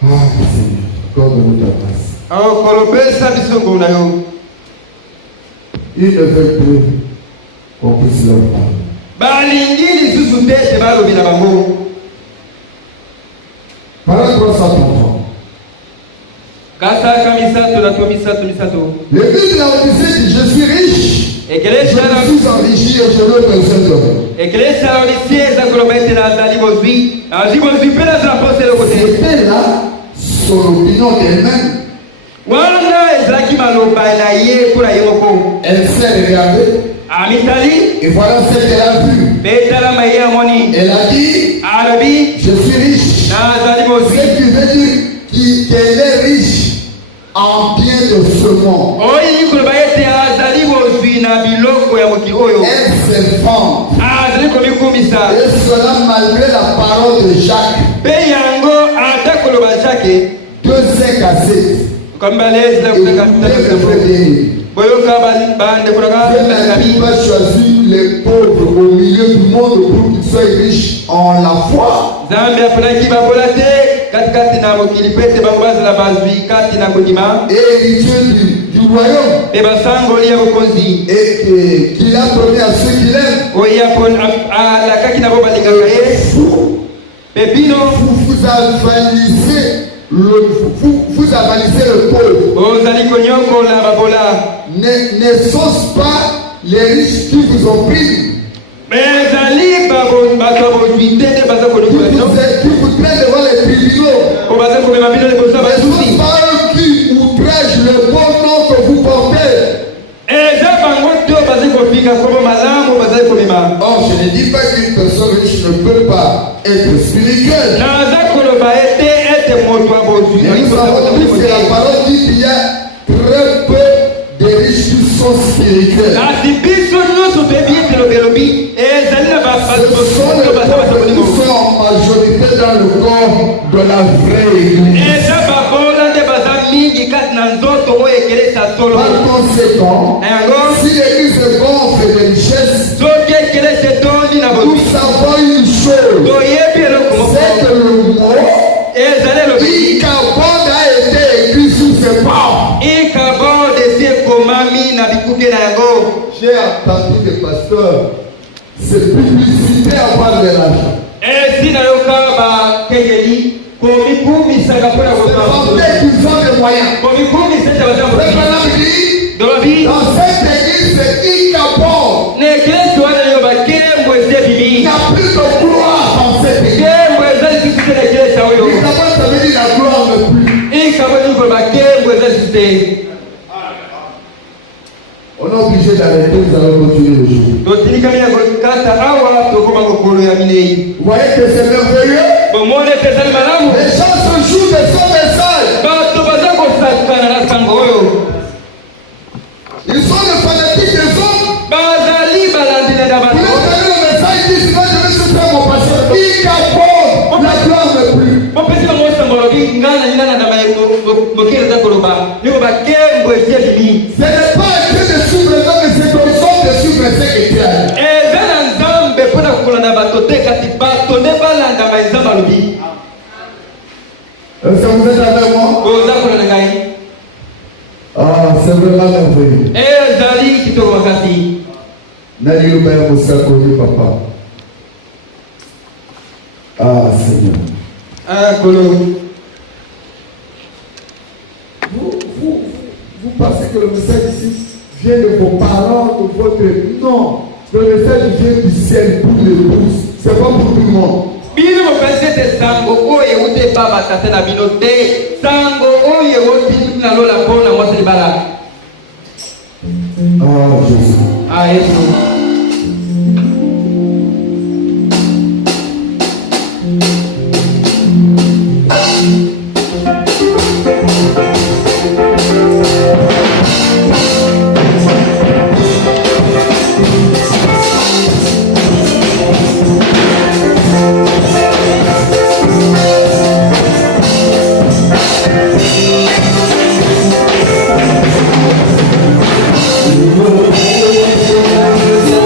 Ah Seigneur, accorde-nous ta grâce. Oh kolo pesa bisongo na yo. Ils ne veulent plus qu'on puisse leur parler. balingili susu tete balobela bango. Paragraphe 133. Kasaka misato na to misato. L'église de Laodicée dit, je suis riche. Je suis enrichi et je n'ai besoin de rien. C'était là son opinion d'elle-même. Elle s'est regardée. Et voilà ce qu'elle a vu. Elle a dit, je suis riche. Ce qui veut dire qu'elle est riche en bien de ce monde. Elle se vante. Et cela malgré la parole de Jacques. 2:5-7. Dieu n'a choisi les pauvres au milieu du monde pour qu'ils soient riches en la foi. Et héritier du royaume. Et qu'il a donné à ceux qui l'aiment. Vous avalisez le pauvre. Ne sont pas les riches qui vous ont pris. Qui vous traînent devant les tribunaux. Ne sont pas eux qui outragent le bon nom que vous portez. Or, je ne dis pas qu'une personne riche ne peut pas être spirituelle. Mais nous avons dit que la parole dit qu'il y a très peu de riches qui sont spirituels. Ce sont les pauvres qui sont en majorité dans le corps de la vraie église. Par conséquent, si l'église se gonfle de richesses, nous savons une chose, c'est que le mot Ichabod a été écrit sous ses pas. J'ai entendu des pasteurs se publiciter avant de l'argent. C'est qu'ils ont des moyens. Dans cette église, c'est Ichabod. Il n'y a plus de gloire dans cette église. Ichabod, ça veut dire la gloire ne plus. On est obligé d'arrêter, nous allons continuer le jour. Vous voyez que c'est merveilleux. Les gens se jouent de son message. Ils sont les fanatiques des hommes. Vous leur donnez le message, ils disent, je vais se faire mon pasteur. Ichabod, la gloire ne plus. Ce n'est pas que de suivre les hommes, mais c'est comme ça de suivre ce que tu as. Est-ce que vous êtes avec moi? Ah, c'est vraiment merveilleux. Nani le Père Moussako, papa. Ah, Seigneur. Vous pensez que le message ici vient de vos parents, de votre... Non, le message vient du ciel pour l'épouse. C'est pas pour tout le monde. Ah, Jésus. Oh,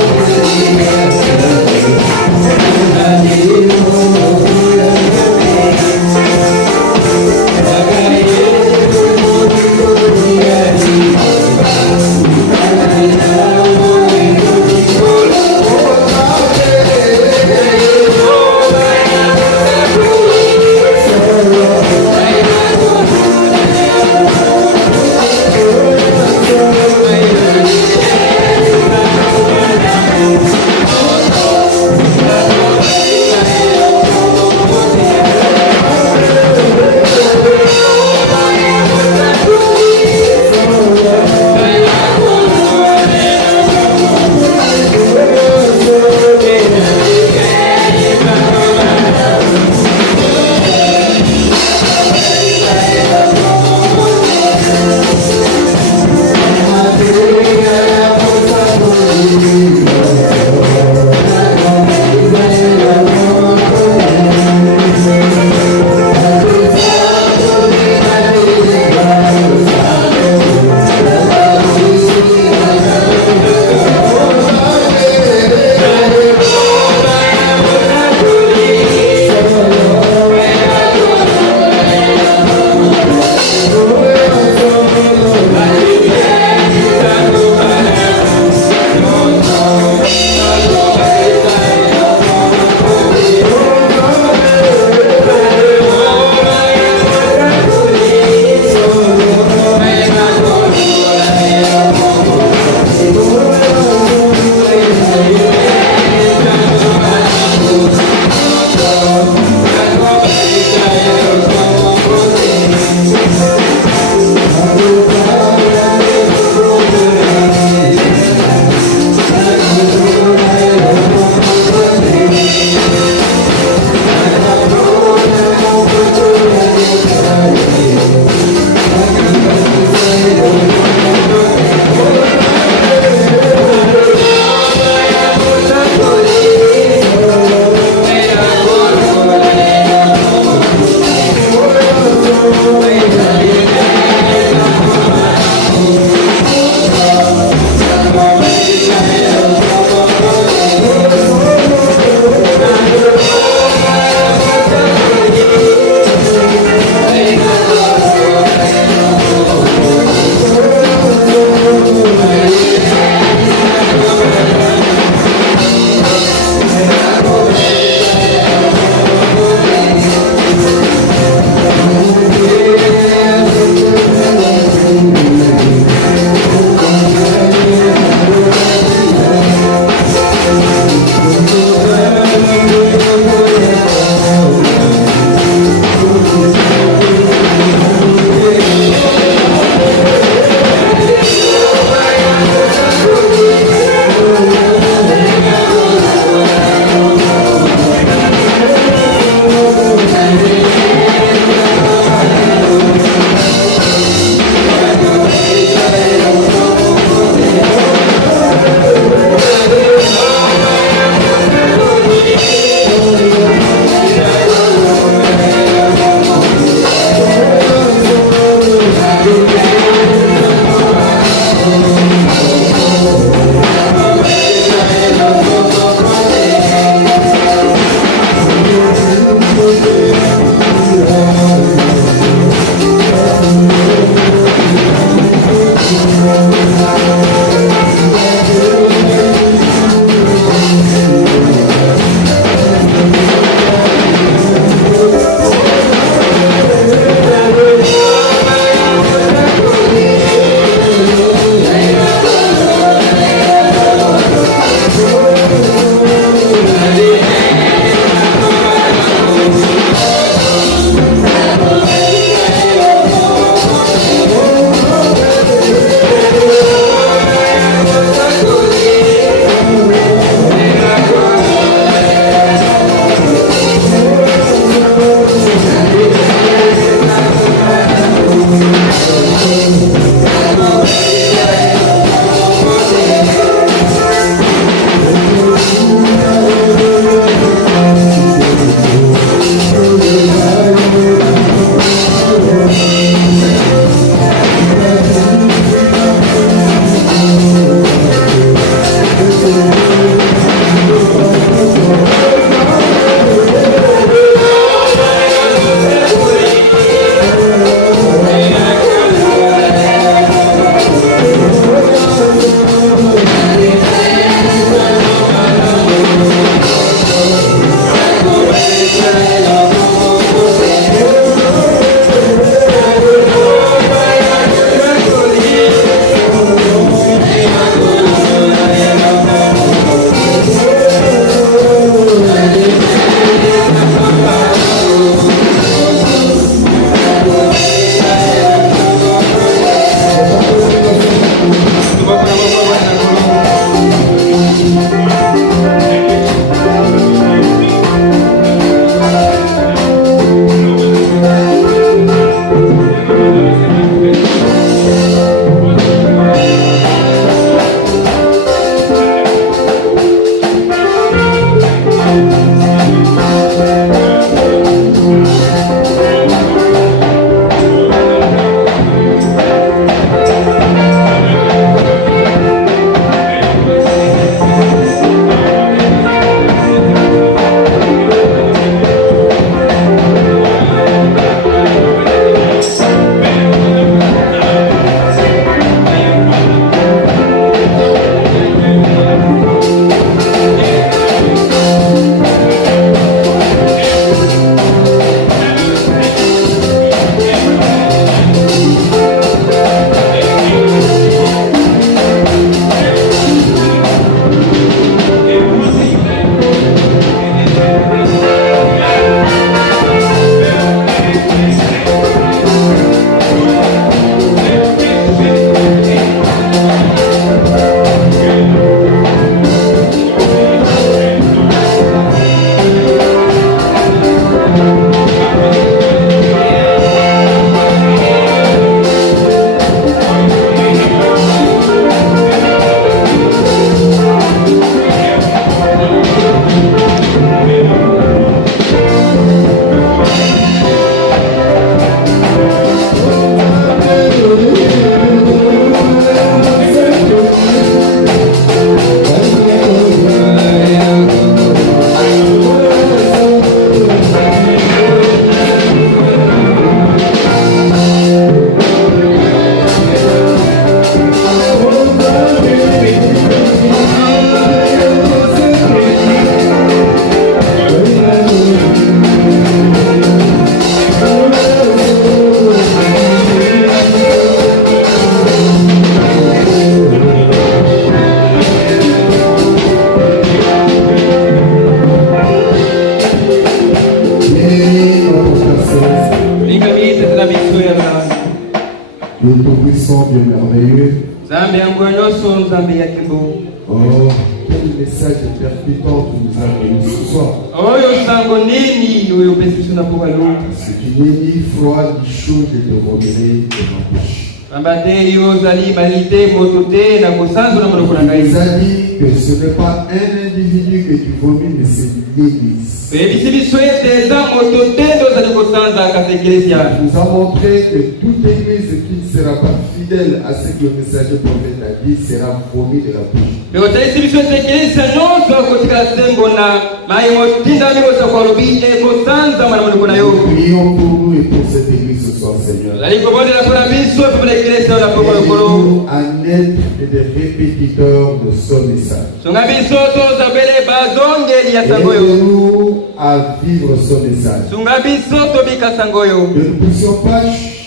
Nzambe yangu nyonso nzambe ya kimbo. Oh, quel message percutant tu nous as donné ce soir. Oyo sango nini oyo pesi tuna poka lo. Ce qui n'est ni froid ni chaud, je te remettrai de ma bouche. Ambate yo zali balite motote na kosanzo na monoko na ngai. Il a dit que ce n'est pas un individu que tu vomis, mais c'est l'Église. Bebisi biso ete za motote ndo zali kosanza kasa eklezia. Nous a montré que toute église qui ne sera pas fidèle à ce que le messager prophète a dit sera vomi de la bouche. Pero taisi biso ete eklezia nyonso kotikala sembo na mai motinda mikosa kwa lobi kosanza mwana monoko na yo. Prions pour nous et pour cette église ce soir, Seigneur. Zali kobondela mpona biso pe mpona eklezia na poko lokolo. Aidez-nous à être des répétiteurs de ce message. Songa biso tozabele bazongeli ya sango yo. Aidez-nous à vivre ce message. Songa biso tobika sango yo. Que nous ne puissions pas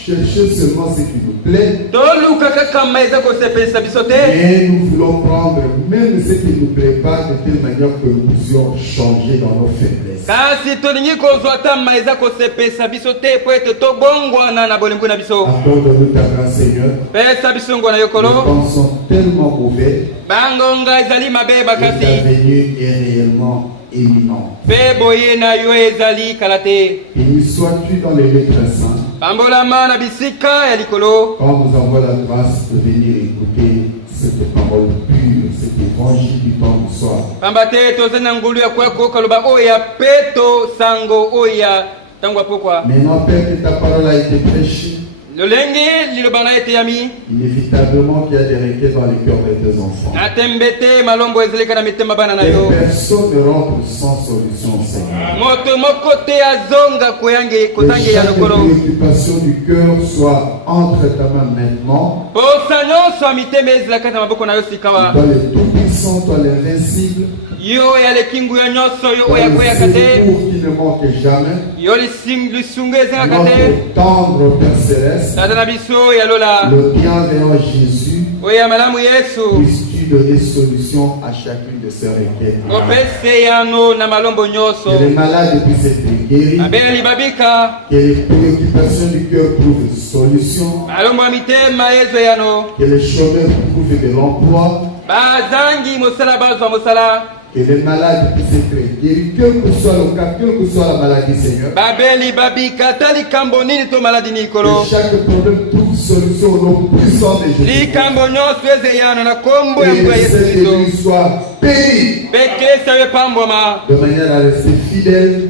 chercher seulement ce qui nous plaît, Toluka kaka maiza kosepelisa biso te. mais nous voulons prendre même ce qui ne nous plaît pas de telle manière que nous puissions changer dans nos faiblesses. Kasi tolingi kozwa ata maiza kosepelisa biso te po ete tobongwana na bolingo na biso. Accorde-nous ta grâce, Seigneur. Pesa biso ngona Nous yokolo. pensons tellement mauvais. Bangonga ezali mabe Et bakasi. ta venue est réellement imminente. Pe boye na yo ezali kala te. Béni sois-tu dans les lieux très saints. Pambolama na bisika ya likolo. Quand nous envoie la grâce de venir écouter cette parole pure, cet évangile du temps du soir. Pamba te tozali na ngulu ya kwako kaloba oyo ya peto sango oyo ya tango apokwa. Maintenant, Père, que ta parole a été prêchée, Lolenge liloba na ete yami. inévitablement qu'il y a des requêtes dans les cœurs de tes enfants. Natembete malombo ezalika na mitema bana na Et yo. personne ne rentre sans solution, Seigneur. Moto moko te azonga koyange Que kotange ya chaque lokolo. préoccupation du cœur soit entre ta main maintenant. Posa nyonso ya mitema ezalaka na maboko na yo sikawa. Toi le Tout-Puissant, toi l'Invincible, Yo ya lekingu ya nyonso yo toi oya le koyaka te. secours qui ne manque jamais. Yo lisungu ezalaka te. Notre tendre Père Céleste, Tata na biso ya lola. le bienveillant Jésus, Oya malamu Yesu. puisses-tu donner solution à chacune de ces requêtes. Opese yano na malombo nyonso. Que les malades puissent être guéris, Abeli babika. que les préoccupations du cœur trouvent solution, Malombo ya mitema ezo yano. que les chômeurs trouvent de l'emploi, Bazangi mosala bazwa mosala. que les malades puissent être guéris, quel que soit le cas, quelle que soit la maladie, Seigneur. Babeli babika tali kambo nini to maladi nikolo. Que chaque problème trouve solution au nom puissant de Jésus. Likambo nyonso eze yano na kombo ya mtu ya Et Yesu cette Kristo. église soit bénie Beklesa we pambwama de manière à rester fidèle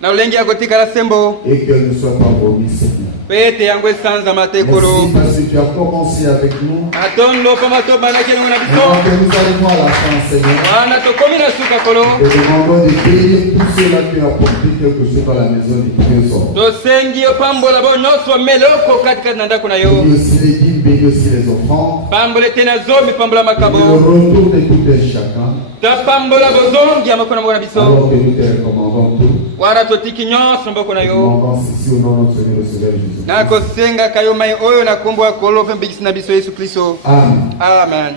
na ulengi ya kotikala sembo. et qu'elle ne soit pas vomi, Seigneur. Pete yango esanza matekolo. Merci parce que tu as commencé avec nous. Atondo pama to balaki na Maintenant biso. que nous arrivons à la fin, Seigneur, Wana tokomi na suka kolo. te demandons de bénir tous ceux-là qui ont apporté quelque chose dans la maison du trésor. Tosengi opambola bo nyonso meloko katikati na ndako na yo. Bénis aussi les dîmes, bénis aussi les offrandes. Pambole tena zomi pambola Et le makabo. retour de tout un chacun. Tapambola bozongi ya makona mwana biso. Alors que nous te recommandons tout. Wara totiki nyonso mboko na Nous yo. demandons ceci au nom de notre Seigneur le Seigneur Jésus. Nakosenga kayo mai oyo na kombo ya kolo pe mbikisi na biso Yesu Kristo. Amen. Amen.